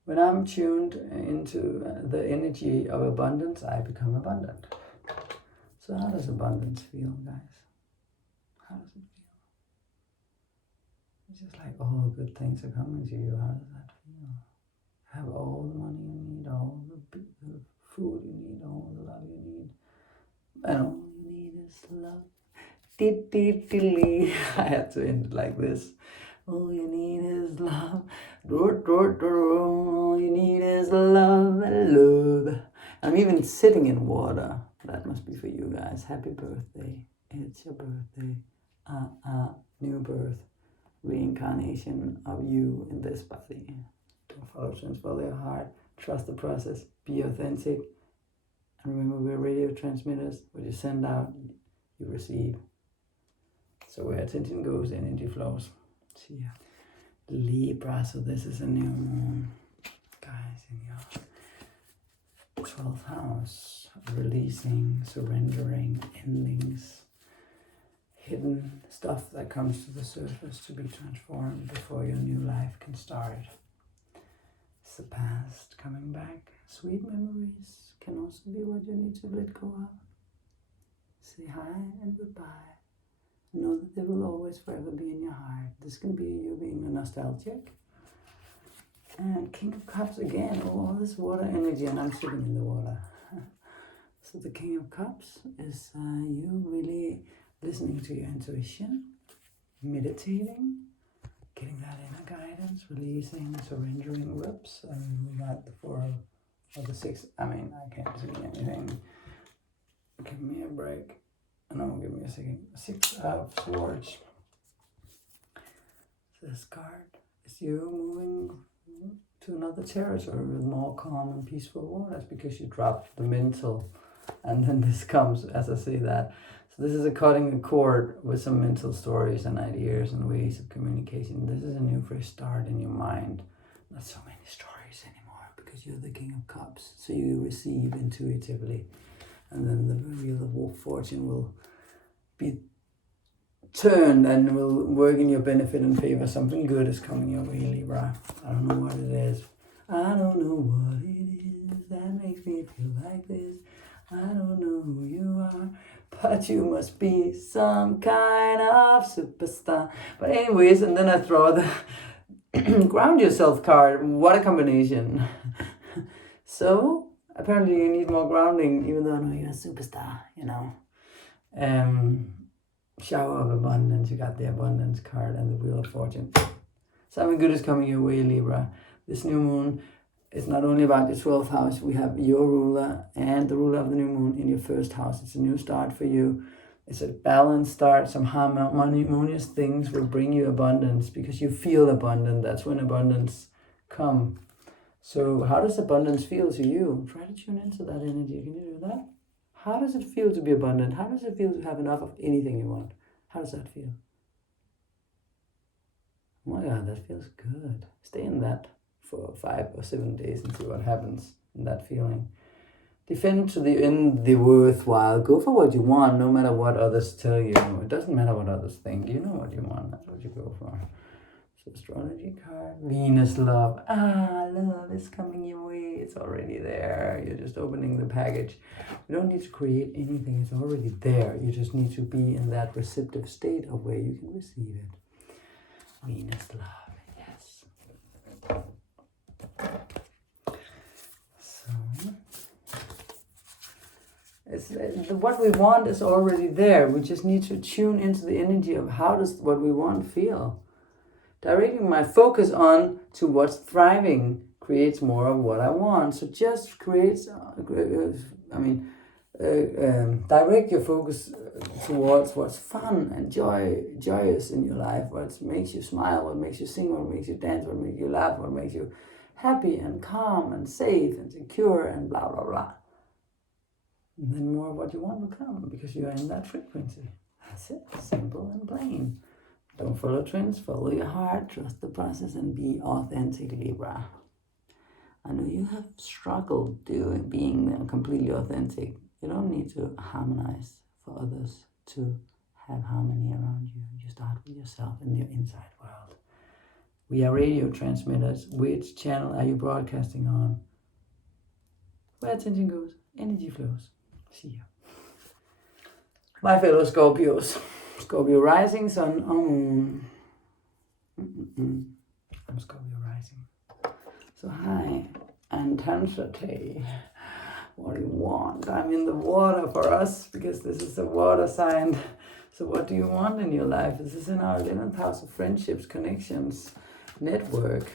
When I'm tuned into the energy of abundance, I become abundant. So how does abundance feel, guys? How does it feel? It's just like all good things are coming to you. How does that feel? Have all the money you need, all the food you need, all the love you need. And all you need is love. I had to end it like this. All you need is love. All you need is love and love. I'm even sitting in water. That must be for you guys. Happy birthday. It's your birthday. New birth. Reincarnation of you in this body. Don't follow trends, follow your heart. Trust the process. Be authentic. And remember, we're radio transmitters. What you send out, you receive. So where attention goes, energy flows. See ya. Libra, so this is a new moon, guys, in your 12th house. Releasing, surrendering, endings, hidden stuff that comes to the surface to be transformed before your new life can start. It's the past coming back. Sweet memories can also be what you need to let go of. Say hi and goodbye. Know that they will always forever be in your heart. This can be you being a nostalgic. And King of Cups again, all this water energy, and I'm sitting in the water. So the King of Cups is you really listening to your intuition, meditating, getting that inner guidance, releasing, surrendering. Whoops, we got the 4 or the 6. I mean, I can't see anything. Give me a break. No, give me a second. 6 of Swords. This card is you moving to another territory with more calm and peaceful waters because you dropped the mental. And then this comes, as I say that. So this is a cutting a cord with some mental stories and ideas and ways of communication. This is a new fresh start in your mind. Not so many stories anymore because you're the King of Cups. So you receive intuitively. And then the wheel of fortune will be turned and will work in your benefit and favor. Something good is coming your way, Libra. I don't know what it is. I don't know what it is that makes me feel like this. I don't know who you are, but you must be some kind of superstar. But anyways, and then I throw the ground yourself card. What a combination. So apparently you need more grounding, even though I know you're a superstar, you know. Shower of abundance, you got the abundance card and the wheel of fortune. Something good is coming your way, Libra. This new moon is not only about your 12th house. We have your ruler and the ruler of the new moon in your 1st house. It's a new start for you. It's a balanced start. Some harmonious things will bring you abundance because you feel abundant. That's when abundance comes. So how does abundance feel to you? Try to tune into that energy. Can you do that? How does it feel to be abundant? How does it feel to have enough of anything you want? How does that feel? Oh my God, that feels good. Stay in that for 5 or 7 days and see what happens in that feeling. Defend to the end the worthwhile. Go for what you want, no matter what others tell you. It doesn't matter what others think. You know what you want. That's what you go for. So astrology card, Venus love. Love is coming your way. It's already there. You're just opening the package. You don't need to create anything. It's already there. You just need to be in that receptive state of where you can receive it. Venus love, yes. So, what we want is already there. We just need to tune into the energy of how does what we want feel. Directing my focus on to what's thriving creates more of what I want. So just creates, direct your focus towards what's fun and joyous in your life, what makes you smile, what makes you sing, what makes you dance, what makes you laugh, what makes you happy and calm and safe and secure and blah, blah, blah. And then more of what you want will come because you are in that frequency. That's it, simple and plain. Don't follow trends, follow your heart, trust the process, and be authentic, Libra. I know you have struggled being completely authentic. You don't need to harmonize for others to have harmony around you. You start with yourself in your inside world. We are radio transmitters. Which channel are you broadcasting on? Where attention goes, energy flows. See you. My fellow Scorpios. Scorpio rising, sun or moon. I'm Scorpio rising. So hi, intensity. What do you want? I'm in the water for us because this is a water sign. So what do you want in your life? This is in our 11th house of friendships, connections, network.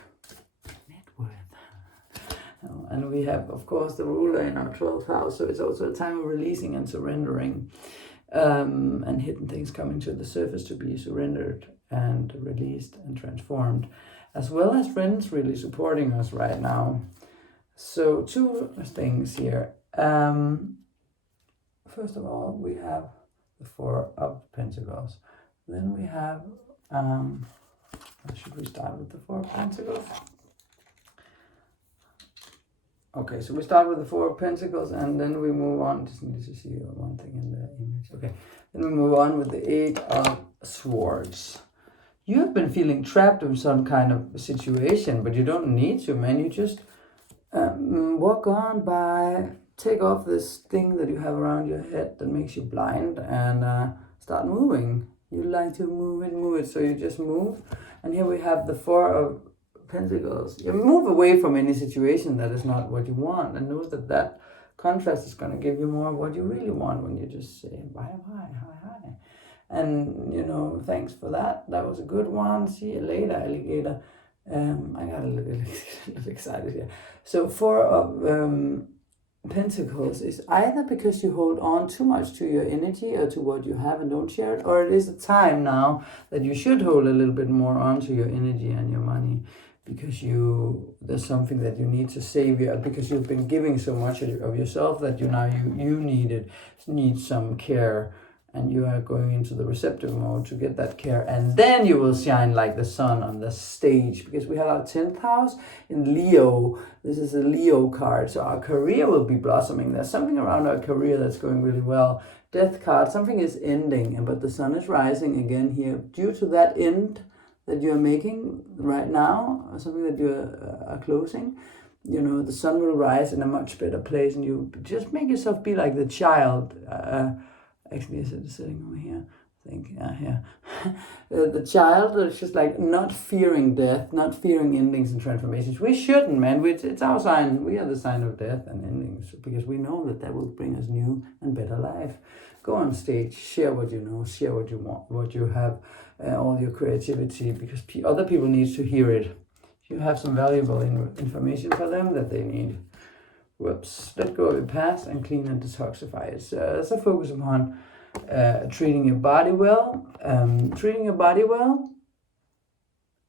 And we have, of course, the ruler in our 12th house. So it's also a time of releasing and surrendering. And hidden things coming to the surface to be surrendered and released and transformed, as well as friends really supporting us right now. So 2 things here. First of all, we have the Four of Pentacles. Then we have, should we start with the Four of Pentacles? Okay, so we start with the Four of Pentacles and then we move on. Just need to see one thing in the image. Okay, then we move on with the Eight of Swords. You have been feeling trapped in some kind of situation, but you don't need to, man. You just walk on by, take off this thing that you have around your head that makes you blind and start moving. You like to move it, so you just move. And here we have the Four of Pentacles. You move away from any situation that is not what you want, and know that that contrast is going to give you more of what you really want when you just say bye bye, hi. And, you know, thanks for that. That was a good one. See you later, alligator. I got a little excited here. So Four of Pentacles is either because you hold on too much to your energy or to what you have and don't share it, or it is a time now that you should hold a little bit more on to your energy and your money, because there's something that you need to save you, because you've been giving so much of yourself that you need some care. And you are going into the receptive mode to get that care. And then you will shine like the sun on the stage. Because we have our 10th house in Leo. This is a Leo card. So our career will be blossoming. There's something around our career that's going really well. Death card, something is ending. But the sun is rising again here. Due to that end that you're making right now, or something that you are closing, you know, the sun will rise in a much better place. And you just make yourself be like the child. Actually, is it sitting over here? I think, yeah. The child is just like not fearing death, not fearing endings and transformations. We shouldn't, man. It's our sign. We are the sign of death and endings, because we know that will bring us new and better life. Go on stage, share what you know, share what you want, what you have, all your creativity, because other people need to hear it. You have some valuable information for them that they need. Let go of your past and clean and detoxify it. It's a focus upon treating your body well,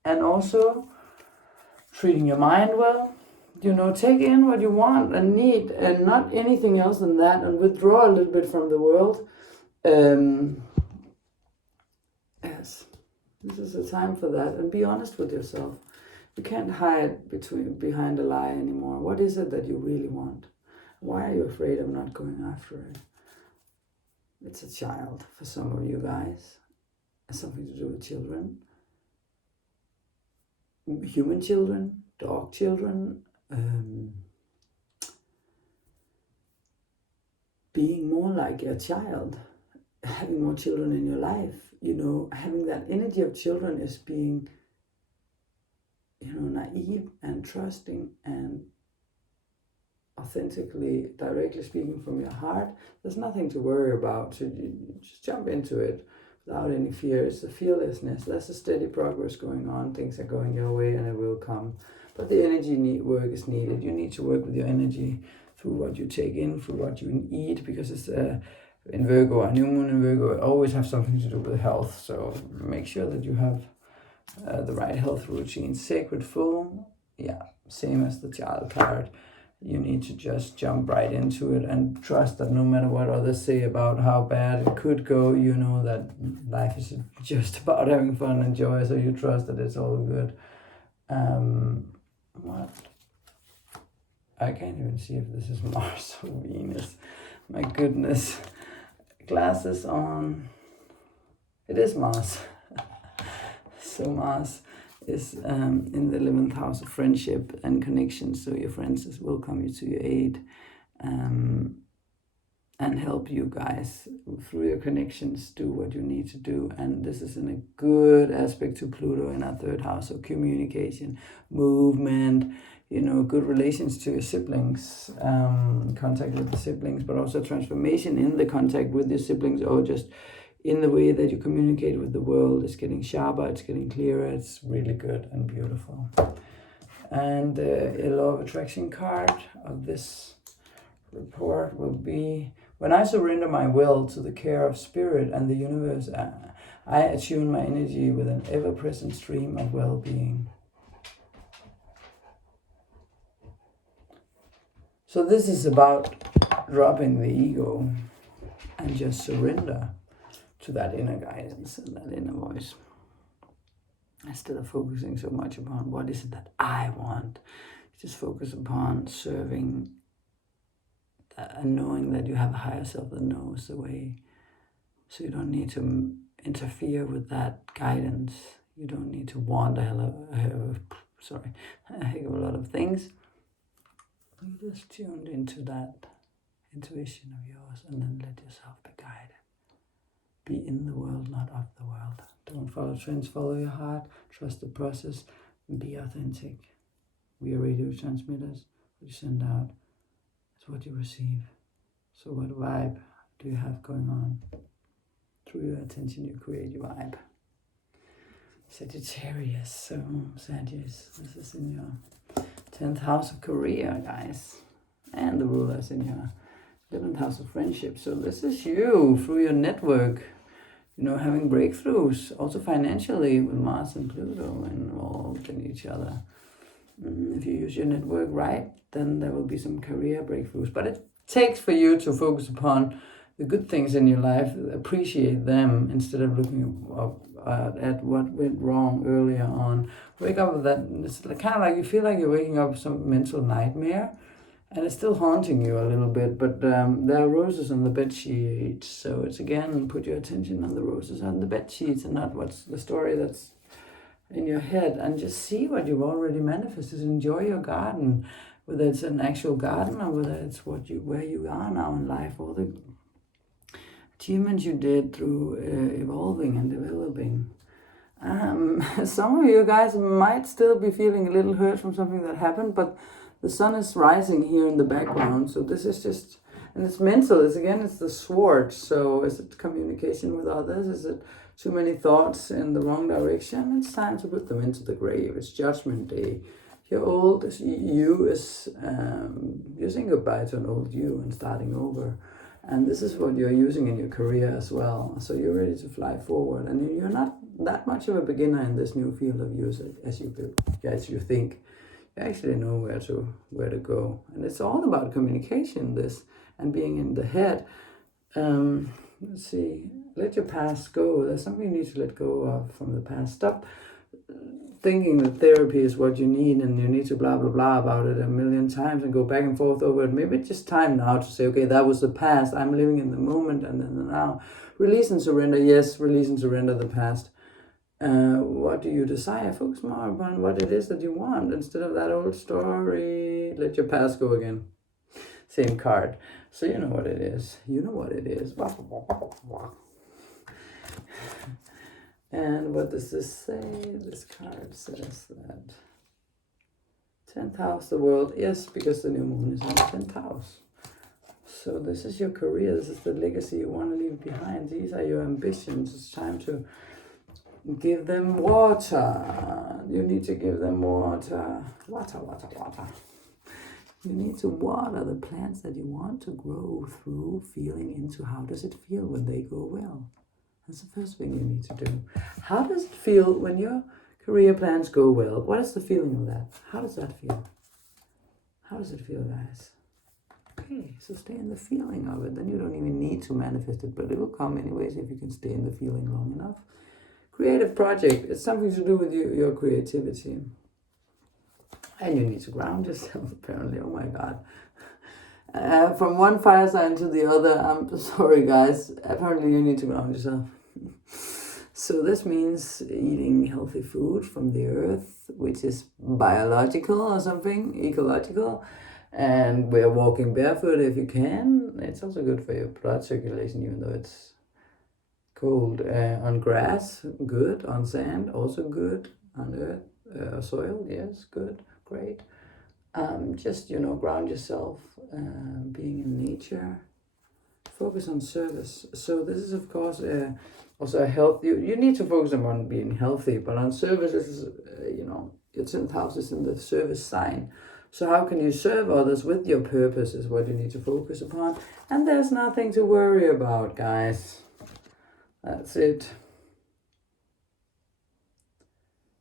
and also treating your mind well. You know, take in what you want and need, and not anything else than that, and withdraw a little bit from the world. Yes, this is a time for that, and be honest with yourself. You can't hide behind a lie anymore. What is it that you really want? Why are you afraid of not going after it? It's a child for some of you guys. It's something to do with children. Human children, dog children, being more like a child, having more children in your life. You know, having that energy of children is being, you know, naive and trusting and authentically, directly speaking from your heart. There's nothing to worry about. So you just jump into it without any fear. It's the fearlessness. There's a steady progress going on. Things are going your way and it will come. But the energy work is needed. You need to work with your energy through what you take in, through what you eat, because it's in Virgo, a new moon in Virgo always have something to do with health. So make sure that you have the right health routine. Sacred Full, yeah, same as the child card. You need to just jump right into it and trust that no matter what others say about how bad it could go, you know that life is just about having fun and joy, so you trust that it's all good. What? I can't even see if this is Mars or Venus. My goodness. Glasses on. It is Mars. So Mars is in the 11th house of friendship and connections. So your friends will come to your aid and help you guys through your connections do what you need to do. And this is in a good aspect to Pluto in our 3rd house. So communication, movement, you know, good relations to your siblings, contact with the siblings, but also transformation in the contact with your siblings, or just in the way that you communicate with the world. It's getting sharper, it's getting clearer, it's really good and beautiful. And a law of attraction card of this report will be, when I surrender my will to the care of spirit and the universe, I attune my energy with an ever-present stream of well-being. So this is about dropping the ego and just surrender to that inner guidance and that inner voice. Instead of focusing so much upon what is it that I want, just focus upon serving and knowing that you have a higher self that knows the way. So you don't need to interfere with that guidance. You don't need to want a heck of a lot of things. You just tuned into that intuition of yours and then let yourself be guided. Be in the world, not of the world. Don't follow trends, follow your heart, trust the process, and be authentic. We are radio transmitters. What you send out is what you receive. So what vibe do you have going on? Through your attention, you create your vibe. Sagittarius, so Sagittarius, this is in your 10th house of career, guys. And the ruler is in your 11th house of friendship. So this is you, through your network, having breakthroughs, also financially with Mars and Pluto involved in each other. If you use your network right, then there will be some career breakthroughs. But it takes for you to focus upon the good things in your life, appreciate them instead of looking at what went wrong earlier on. Wake up with that, it's kind of like you feel like you're waking up with some mental nightmare, and it's still haunting you a little bit, but there are roses on the bed sheets. So it's again, put your attention on the roses on the bed sheets and not what's the story that's in your head, and just see what you've already manifested. Enjoy your garden, whether it's an actual garden or whether it's where you are now in life, all the achievements you did through evolving and developing. Some of you guys might still be feeling a little hurt from something that happened, but the sun is rising here in the background. So this is just, and it's mental. It's the sword. So is it communication with others? Is it too many thoughts in the wrong direction? It's time to put them into the grave. It's Judgment Day. Your old you is you're saying goodbye to an old you and starting over. And this is what you're using in your career as well. So you're ready to fly forward. And you're not that much of a beginner in this new field of use as you think. You actually know where to go. And it's all about communication, and being in the head. Let's see. Let your past go. There's something you need to let go of from the past. Stop thinking that therapy is what you need and you need to blah, blah, blah about it a million times and go back and forth over it. Maybe it's just time now to say, okay, that was the past. I'm living in the moment and then the now. Release and surrender. Yes, release and surrender the past. What do you desire? Focus more upon what it is that you want instead of that old story. Let your past go again. Same card. So you know what it is. You know what it is. And what does this say? This card says that 10th house, the world. Yes, because the new moon is in the 10th house. So this is your career. This is the legacy you want to leave behind. These are your ambitions. It's time to give them water. You need to give them water. Water. You need to water the plants that you want to grow through feeling into how does it feel when they go well. That's the first thing you need to do. How does it feel when your career plans go well? What is the feeling of that? How does that feel? How does it feel, guys? Okay, so stay in the feeling of it. Then you don't even need to manifest it, but it will come anyways if you can stay in the feeling long enough. Creative project. It's something to do with your creativity. And you need to ground yourself, apparently. Oh my God. From one fire sign to the other, I'm sorry guys, apparently you need to ground yourself. So this means eating healthy food from the earth, which is biological or something, ecological, and we're walking barefoot if you can. It's also good for your blood circulation, even though it's cold. On grass, good. On sand, also good. On earth, soil, yes, good, great. Just, ground yourself, being in nature, focus on service. So this is, of course, also a health. You need to focus on being healthy, but on service, this is, your 10th house is in the service sign. So how can you serve others with your purpose is what you need to focus upon. And there's nothing to worry about, guys. That's it.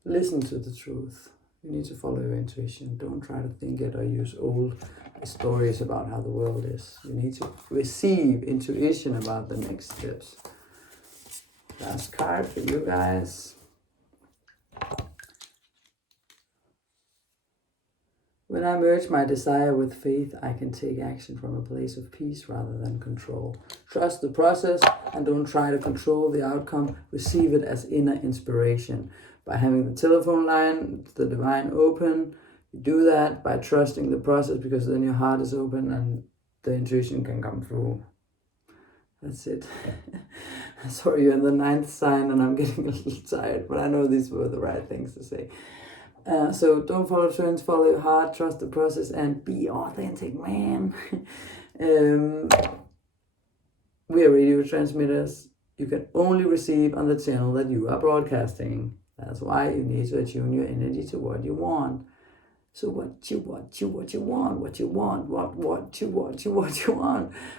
Listen to the truth. You need to follow your intuition. Don't try to think it or use old stories about how the world is. You need to receive intuition about the next steps. Last card for you guys. When I merge my desire with faith, I can take action from a place of peace rather than control. Trust the process and don't try to control the outcome. Receive it as inner inspiration. By having the telephone line, the divine open, you do that by trusting the process, because then your heart is open and the intuition can come through. That's it. Sorry, you're in the 9th sign and I'm getting a little tired, but I know these were the right things to say. So don't follow trends, follow your heart, trust the process, and be authentic, man. We are radio transmitters. You can only receive on the channel that you are broadcasting. That's why you need to attune your energy to what you want. So what you want.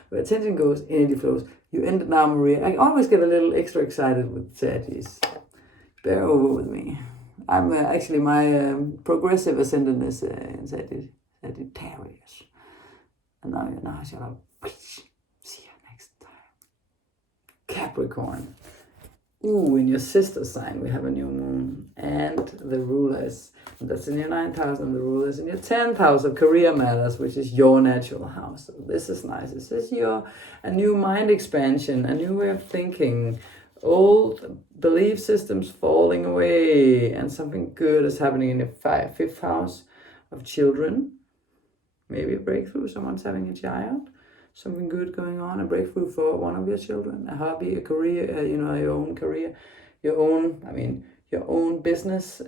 Where attention goes, energy flows. You ended now, Maria. I always get a little extra excited with Sagittarius. Bear over with me. I'm actually, my progressive ascendant is in Sagittarius. And now I shall have, see you next time. Capricorn. Ooh, in your sister sign, we have a new moon. And the ruler is, that's in your 9th house, and the ruler is in your 10th house of career matters, which is your natural house. So this is nice. This is a new mind expansion, a new way of thinking. Old belief systems falling away, and something good is happening in your 5th house of children. Maybe a breakthrough, someone's having a child. Something good going on, a breakthrough for one of your children, a hobby, a career, your own career, your own business.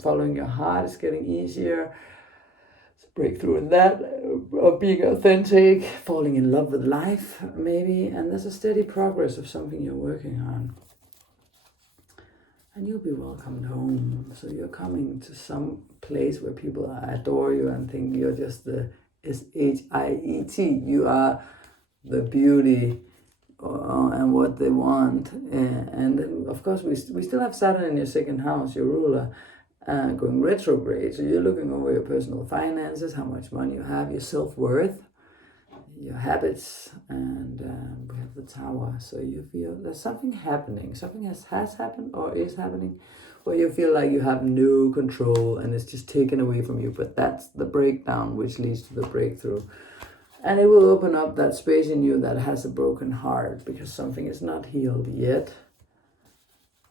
Following your heart is getting easier. Breakthrough in that, of being authentic, falling in love with life, maybe, and there's a steady progress of something you're working on. And you'll be welcomed home. So you're coming to some place where people adore you and think you're just the SHIET. You are the beauty and what they want. And of course, we still have Saturn in your 2nd house, your ruler, going retrograde. So you're looking over your personal finances, how much money you have, your self-worth, your habits, and we have the Tower. So you feel there's something happening. Something has happened or is happening where you feel like you have no control and it's just taken away from you. But that's the breakdown which leads to the breakthrough. And it will open up that space in you that has a broken heart because something is not healed yet.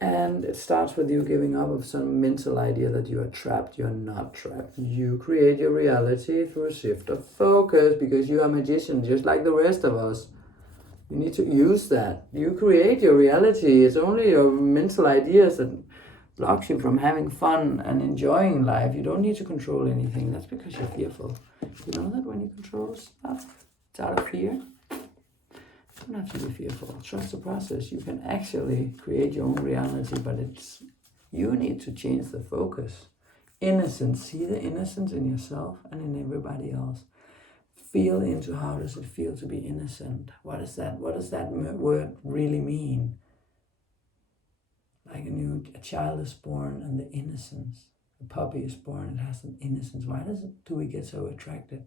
And it starts with you giving up of some mental idea that you are trapped. You're not trapped. You create your reality through a shift of focus because you are a magician just like the rest of us. You need to use that. You create your reality. It's only your mental ideas that blocks you from having fun and enjoying life. You don't need to control anything. That's because you're fearful. You know that when you control stuff, it's out of fear. You don't have to be fearful. Trust the process. You can actually create your own reality, but you need to change the focus. Innocence. See the innocence in yourself and in everybody else. Feel into how does it feel to be innocent. What is that? What does that word really mean? Like a child is born and the innocence. A puppy is born, it has an innocence. Why do we get so attracted?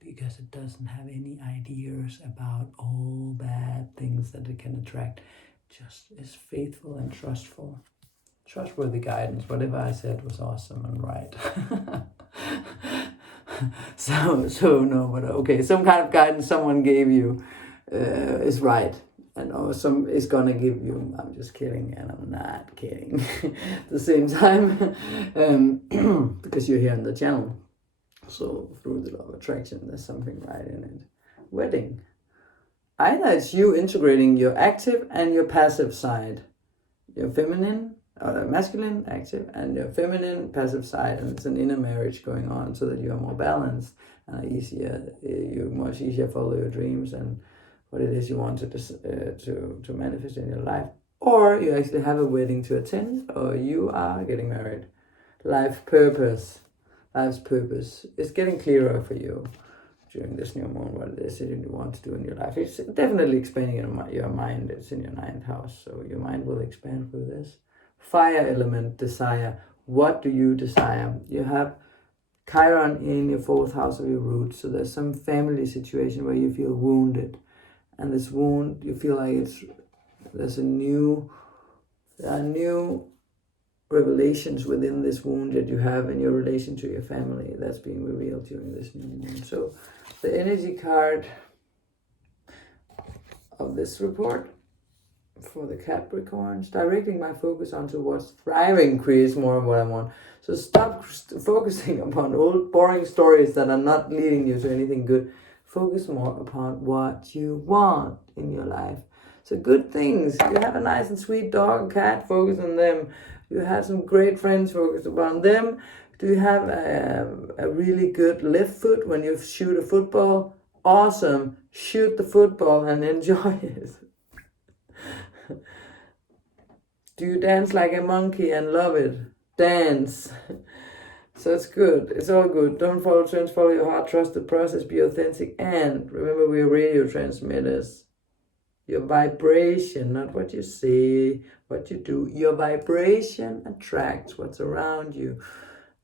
Because it doesn't have any ideas about all bad things that it can attract. Just is faithful and trustful. Trustworthy guidance. Whatever I said was awesome and right. So no, but okay. Some kind of guidance someone gave you is right. And some is gonna give you, I'm just kidding, and I'm not kidding at the same time, because you're here on the channel. So through the law of attraction, there's something right in it. Wedding. Either it's you integrating your active and your passive side, your feminine, or masculine, active, and your feminine, passive side, and it's an inner marriage going on so that you are more balanced and you much easier follow your dreams and what it is you want to manifest in your life. Or you actually have a wedding to attend, or you are getting married. Life's purpose is getting clearer for you during this new moon, what it is that you want to do in your life. It's definitely expanding your mind. It's in your 9th house, so your mind will expand through this. Fire element, desire. What do you desire? You have Chiron in your 4th house of your root. So there's some family situation where you feel wounded. And this wound, you feel like there's a new revelations within this wound that you have in your relation to your family that's being revealed during this new moon. So the energy card of this report for the Capricorns, directing my focus onto what's thriving creates more of what I want. So stop focusing upon old boring stories that are not leading you to anything good. Focus more upon what you want in your life. So good things. You have a nice and sweet dog, cat, focus on them. You have some great friends, focus upon them. Do you have a really good left foot when you shoot a football? Awesome. Shoot the football and enjoy it. Do you dance like a monkey and love it? Dance. So it's good. It's all good. Don't follow trends, follow your heart, trust the process, be authentic. And remember, we're radio transmitters. Your vibration, not what you say, what you do. Your vibration attracts what's around you.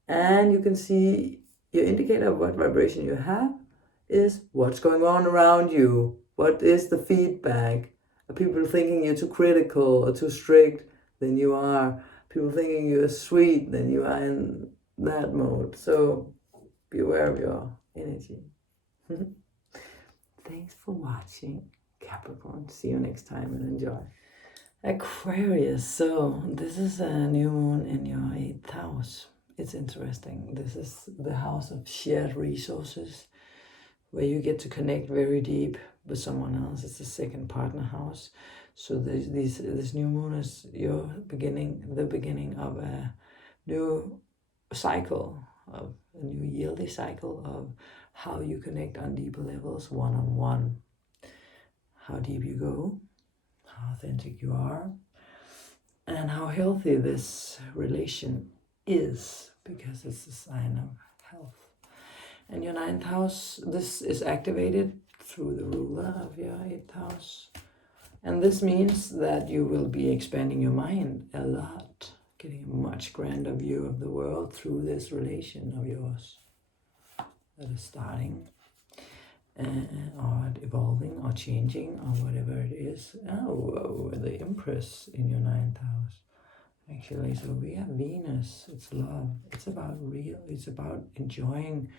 And you can see your indicator of what vibration you have is what's going on around you. What is the feedback? Are people thinking you're too critical or too strict? Then you are. People thinking you're sweet, then you are in that mode. So be aware of your energy. Thanks for watching, Capricorn. See you next time and enjoy. Aquarius. So this is a new moon in your 8th house. It's interesting. This is the house of shared resources, where you get to connect very deep with someone else. It's the 2nd partner house. So this new moon is your beginning, the beginning of a new cycle, of a new yearly cycle of how you connect on deeper levels, one-on-one. How deep you go, how authentic you are, and how healthy this relation is, because it's a sign of health. And your 9th house, this is activated through the ruler of your 8th house. And this means that you will be expanding your mind a lot, getting a much grander view of the world through this relation of yours that is starting or evolving or changing or whatever it is. Oh, the Empress in your 9th house. Actually, so we have Venus, it's love. It's about it's about enjoying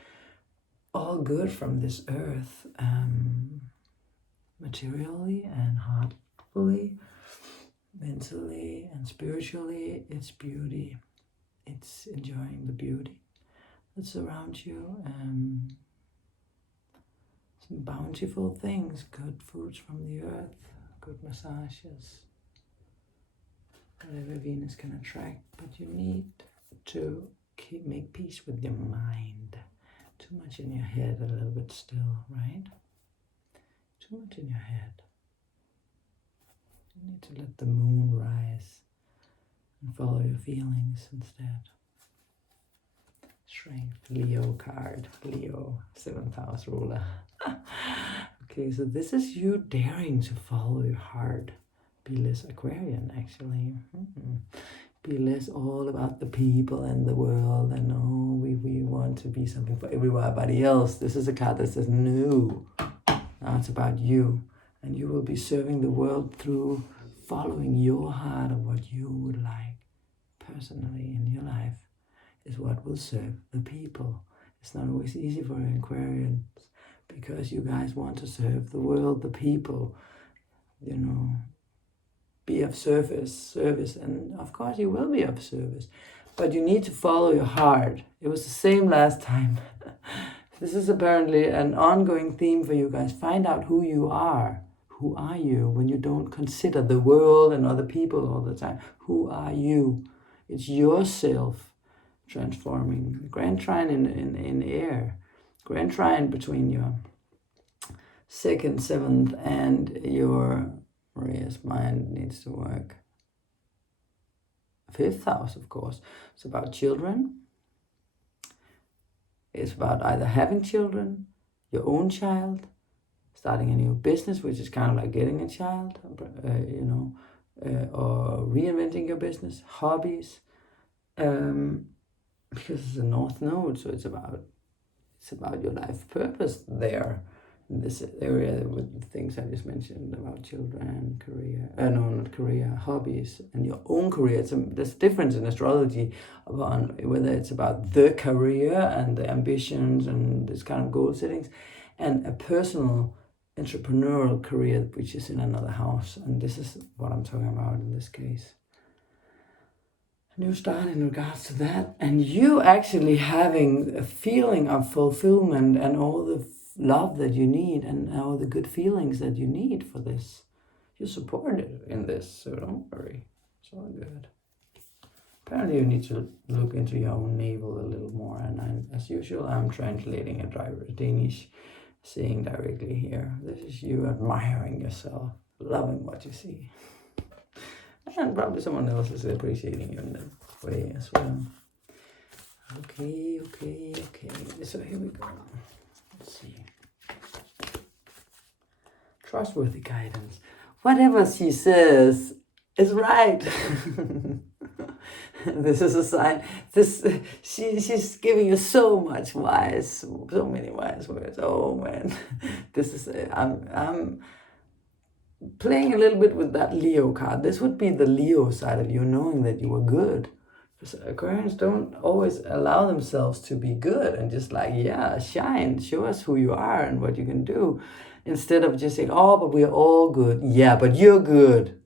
all good from this earth, materially and heartfully, mentally and spiritually. It's beauty. It's enjoying the beauty that's around you. Some bountiful things, good foods from the earth, good massages, whatever Venus can attract. But you need to make peace with your mind. Too much in your head, a little bit still, right? Too much in your head. You need to let the moon rise and follow your feelings instead. Strength, Leo card, Leo, 7th house ruler. Okay, so this is you daring to follow your heart. Be less Aquarian, actually. Be less all about the people and the world and we want to be something for everybody else. This is a card that says no. Now it's about you, and you will be serving the world through following your heart of what you would like personally in your life is what will serve the people. It's not always easy for Aquarians because you guys want to serve the world, the people, be of service, and of course you will be of service, but you need to follow your heart. It was the same last time. This is apparently an ongoing theme for you guys. Find out who you are. Who are you when you don't consider the world and other people all the time? Who are you? It's yourself transforming. Grand trine in air. Grand trine between your 2nd, 7th, and your Maria's mind needs to work. 5th house, of course. It's about children. It's about either having children, your own child, starting a new business, which is kind of like getting a child, or reinventing your business, hobbies, because it's a north node, so it's about your life purpose there in this area with the things I just mentioned about children, career, no, not career, hobbies, and your own career. There's a difference in astrology about whether it's about the career and the ambitions and this kind of goal settings, and a personal entrepreneurial career which is in another house. And this is what I'm talking about in this case. New start in regards to that, and you actually having a feeling of fulfillment and all the love that you need and all the good feelings that you need for this. You're supported in this, so don't worry. It's all good. Apparently you need to look into your own navel a little more, and as usual I'm translating a Danish saying directly here. This is you admiring yourself, loving what you see. And probably someone else is appreciating you in that way as well. Okay. So here we go. Let's see. Trustworthy guidance. Whatever she says is right. This is a sign. She's giving you so many wise words. Oh man, this is. I'm playing a little bit with that Leo card. This would be the Leo side of you, knowing that you were good. Because Aquarians don't always allow themselves to be good and just like, yeah, shine, show us who you are and what you can do. Instead of just saying, oh, but we're all good. Yeah, but you're good.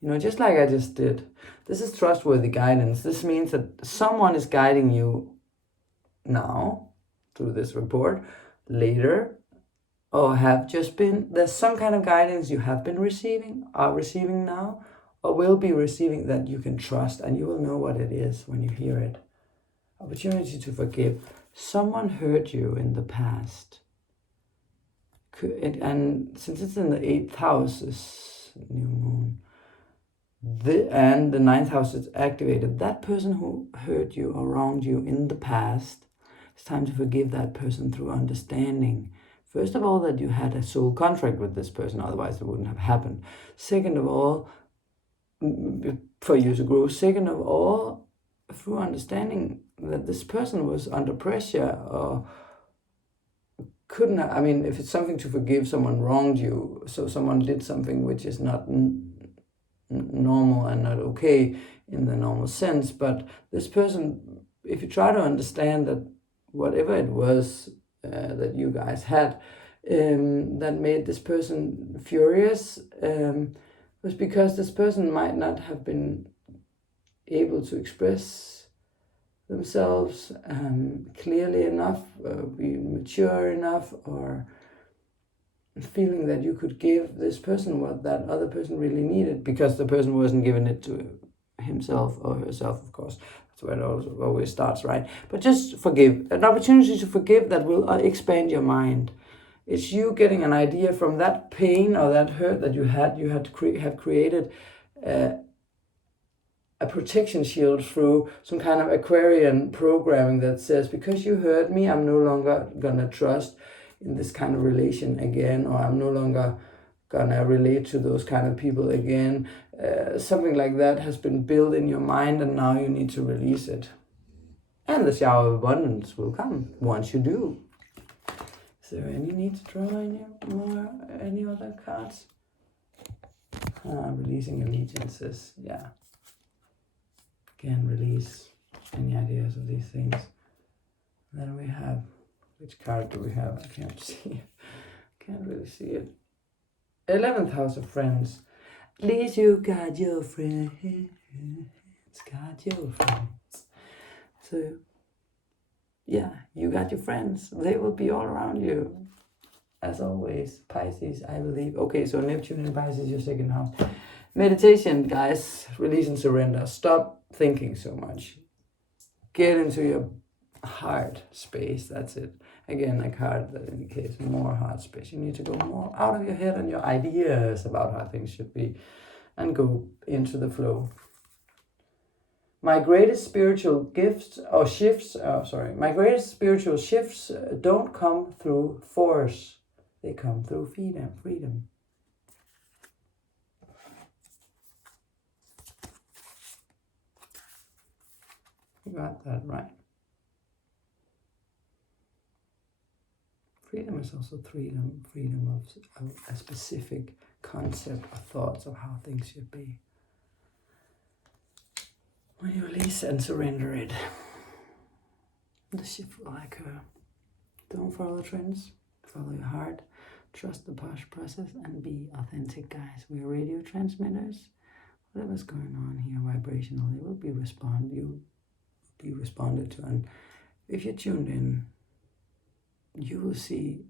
You know, just like I just did. This is trustworthy guidance. This means that someone is guiding you now through this report, later, or have just been. There's some kind of guidance you have been receiving, are receiving now, or will be receiving that you can trust, and you will know what it is when you hear it. Opportunity to forgive. Someone hurt you in the past. And since it's in the 8th house, this new moon, and the 9th house is activated, that person who hurt you or wronged you in the past, it's time to forgive that person through understanding. First of all, that you had a soul contract with this person, otherwise it wouldn't have happened. Second of all, for you to grow. Second of all, through understanding that this person was under pressure or couldn't, if it's something to forgive, someone wronged you, so someone did something which is not normal and not okay in the normal sense, but this person, if you try to understand that whatever it was that you guys had that made this person furious was because this person might not have been able to express themselves clearly enough, be mature enough, or feeling that you could give this person what that other person really needed, because the person wasn't giving it to himself or herself, of course. That's where it always starts, right? But just forgive. An opportunity to forgive that will expand your mind. It's you getting an idea from that pain or that hurt that you had have created a protection shield through some kind of Aquarian programming that says, because you hurt me, I'm no longer gonna trust in this kind of relation again, or I'm no longer gonna relate to those kind of people again. Something like that has been built in your mind, and now you need to release it. And the shower of abundance will come once you do. Is there any need to draw any other cards? Releasing allegiances, yeah. Again, release any ideas of these things. Then we have, which card do we have? I can't see. Can't really see it. 11th house of friends. At least you got your friends. Got your friends. So, yeah, you got your friends. They will be all around you. As always, Pisces, I believe. Okay, so Neptune in Pisces, your 2nd house. Meditation, guys. Release and surrender. Stop thinking so much. Get into your heart space. That's it. Again, a card that indicates more heart space. You need to go more out of your head and your ideas about how things should be, and go into the flow. My greatest spiritual my greatest spiritual shifts don't come through force. They come through freedom. You got that right. Freedom is also freedom of a specific concept or thoughts of how things should be. When you release and surrender it, the shift will occur. Don't follow the trends, follow your heart, trust the process, and be authentic, guys. We're radio transmitters. Whatever's going on here vibrationally will be responded to. And if you're tuned in, you will see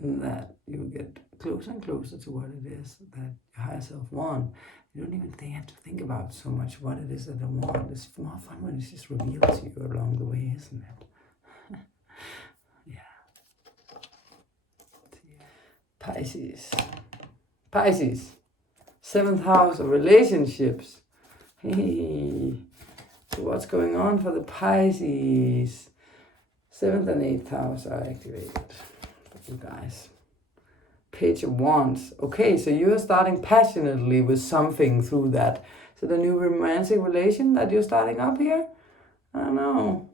that you get closer and closer to what it is that your higher self wants. You don't even have to think about so much what it is that I want. It's more fun when it's just revealed to you along the way, isn't it? Yeah. Pisces. 7th house of relationships. Hey. So what's going on for the Pisces? 7th and 8th house are activated for you guys. Page of Wands. Okay, so you are starting passionately with something through that. So the new romantic relation that you're starting up here? I don't know.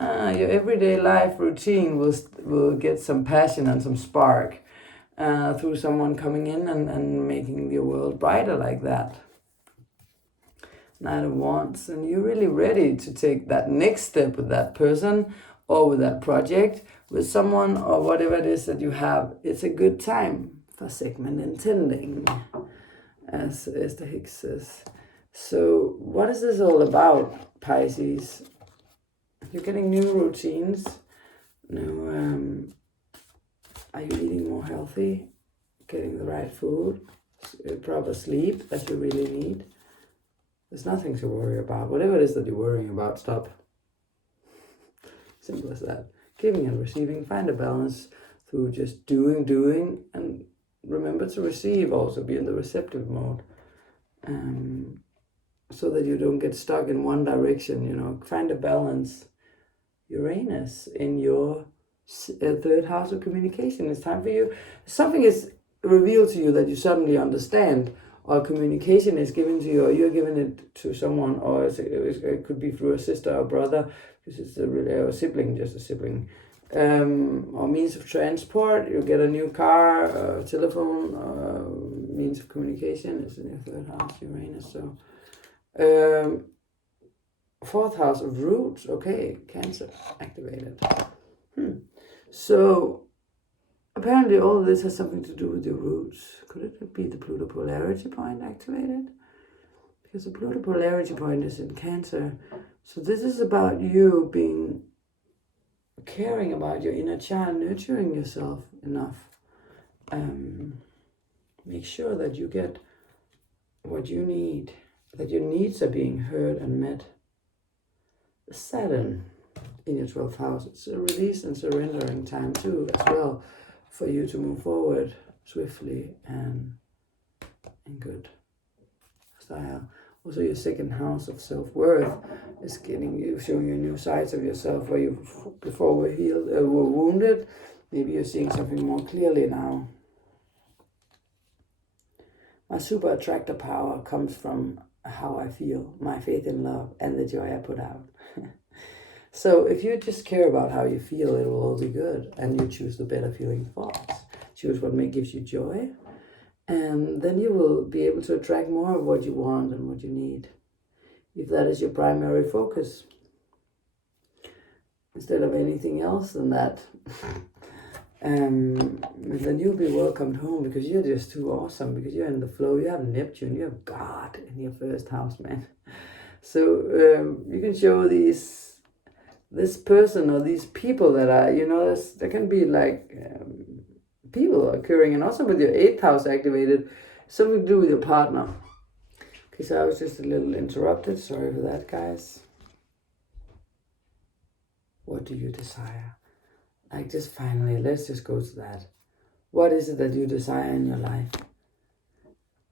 Your everyday life routine will get some passion and some spark through someone coming in and making your world brighter like that. Knight of Wands, and you're really ready to take that next step with that person or with that project, with someone or whatever it is that you have. It's a good time for segment intending, as Esther Hicks says. So what is this all about, Pisces? You're getting new routines. Are you eating more healthy? Getting the right food? Proper sleep that you really need? There's nothing to worry about. Whatever it is that you're worrying about, stop. Simple as that. Giving and receiving. Find a balance through just doing, and remember to receive also. Be in the receptive mode. So that you don't get stuck in one direction, Find a balance. Uranus in your 3rd house of communication. It's time for you. Something is revealed to you that you suddenly understand, or communication is given to you, or you're giving it to someone, or it could be through a sister or brother, because it's a sibling, just a sibling, or means of transport. You get a new car, telephone, means of communication is in your 3rd house, Uranus. So 4th house of roots. Okay, Cancer activated. So apparently all of this has something to do with your roots. Could it be the Pluto polarity point activated? Because the Pluto polarity point is in Cancer. So this is about you caring about your inner child, nurturing yourself enough. Make sure that you get what you need, that your needs are being heard and met. Saturn in your 12th house. It's a release and surrendering time too, as well, for you to move forward swiftly and in good style. Also, your 2nd house of self-worth is showing you new sides of yourself where you before were healed, were wounded. Maybe you're seeing something more clearly now. My super attractor power comes from how I feel, my faith in love, and the joy I put out. So if you just care about how you feel, it will all be good, and you choose the better feeling thoughts. Choose what gives you joy, and then you will be able to attract more of what you want and what you need, if that is your primary focus, instead of anything else than that. And then you'll be welcomed home, because you're just too awesome, because you're in the flow. You have Neptune, you have God in your 1st house, man. So you can show this person or these people that are, there can be people occurring, and also with your 8th house activated, something to do with your partner. Okay, so I was just a little interrupted. Sorry for that, guys. What do you desire? Finally, let's just go to that. What is it that you desire in your life?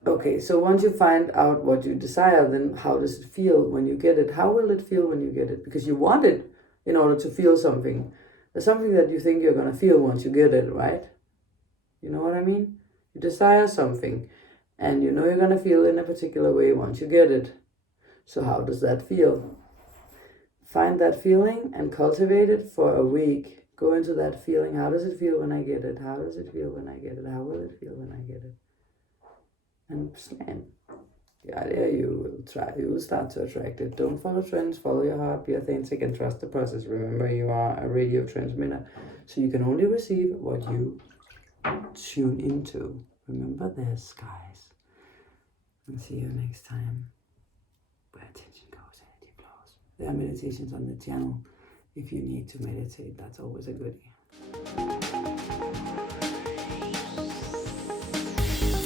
Okay, so once you find out what you desire, then how does it feel when you get it? How will it feel when you get it? Because you want it in order to feel something. There's something that you think you're going to feel once you get it, right? You know what I mean? You desire something, and you're going to feel in a particular way once you get it. So how does that feel? Find that feeling and cultivate it for a week. Go into that feeling. How does it feel when I get it? How does it feel when I get it? How will it feel when I get it? And the idea you will start to attract it. Don't follow trends, follow your heart, be authentic and trust the process. Remember, you are a radio transmitter, so you can only receive what you tune into. Remember this, guys. And see you next time. Where attention goes, energy flows. There are meditations on the channel. If you need to meditate, that's always a goodie.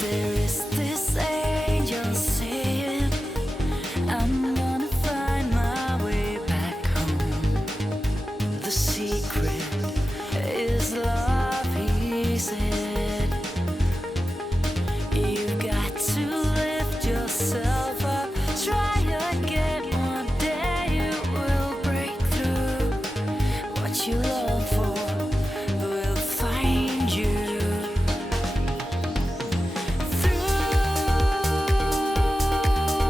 There is this angel saying, I'm gonna find my way back home. The secret is love, he said. You've got to lift yourself up, try again. One day you will break through. What you long for will find you. Through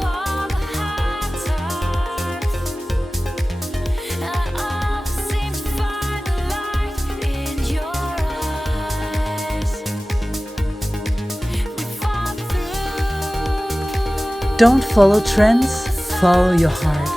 all the hard times, I always seem to find the light in your eyes. We fall through. Don't follow trends, follow your heart.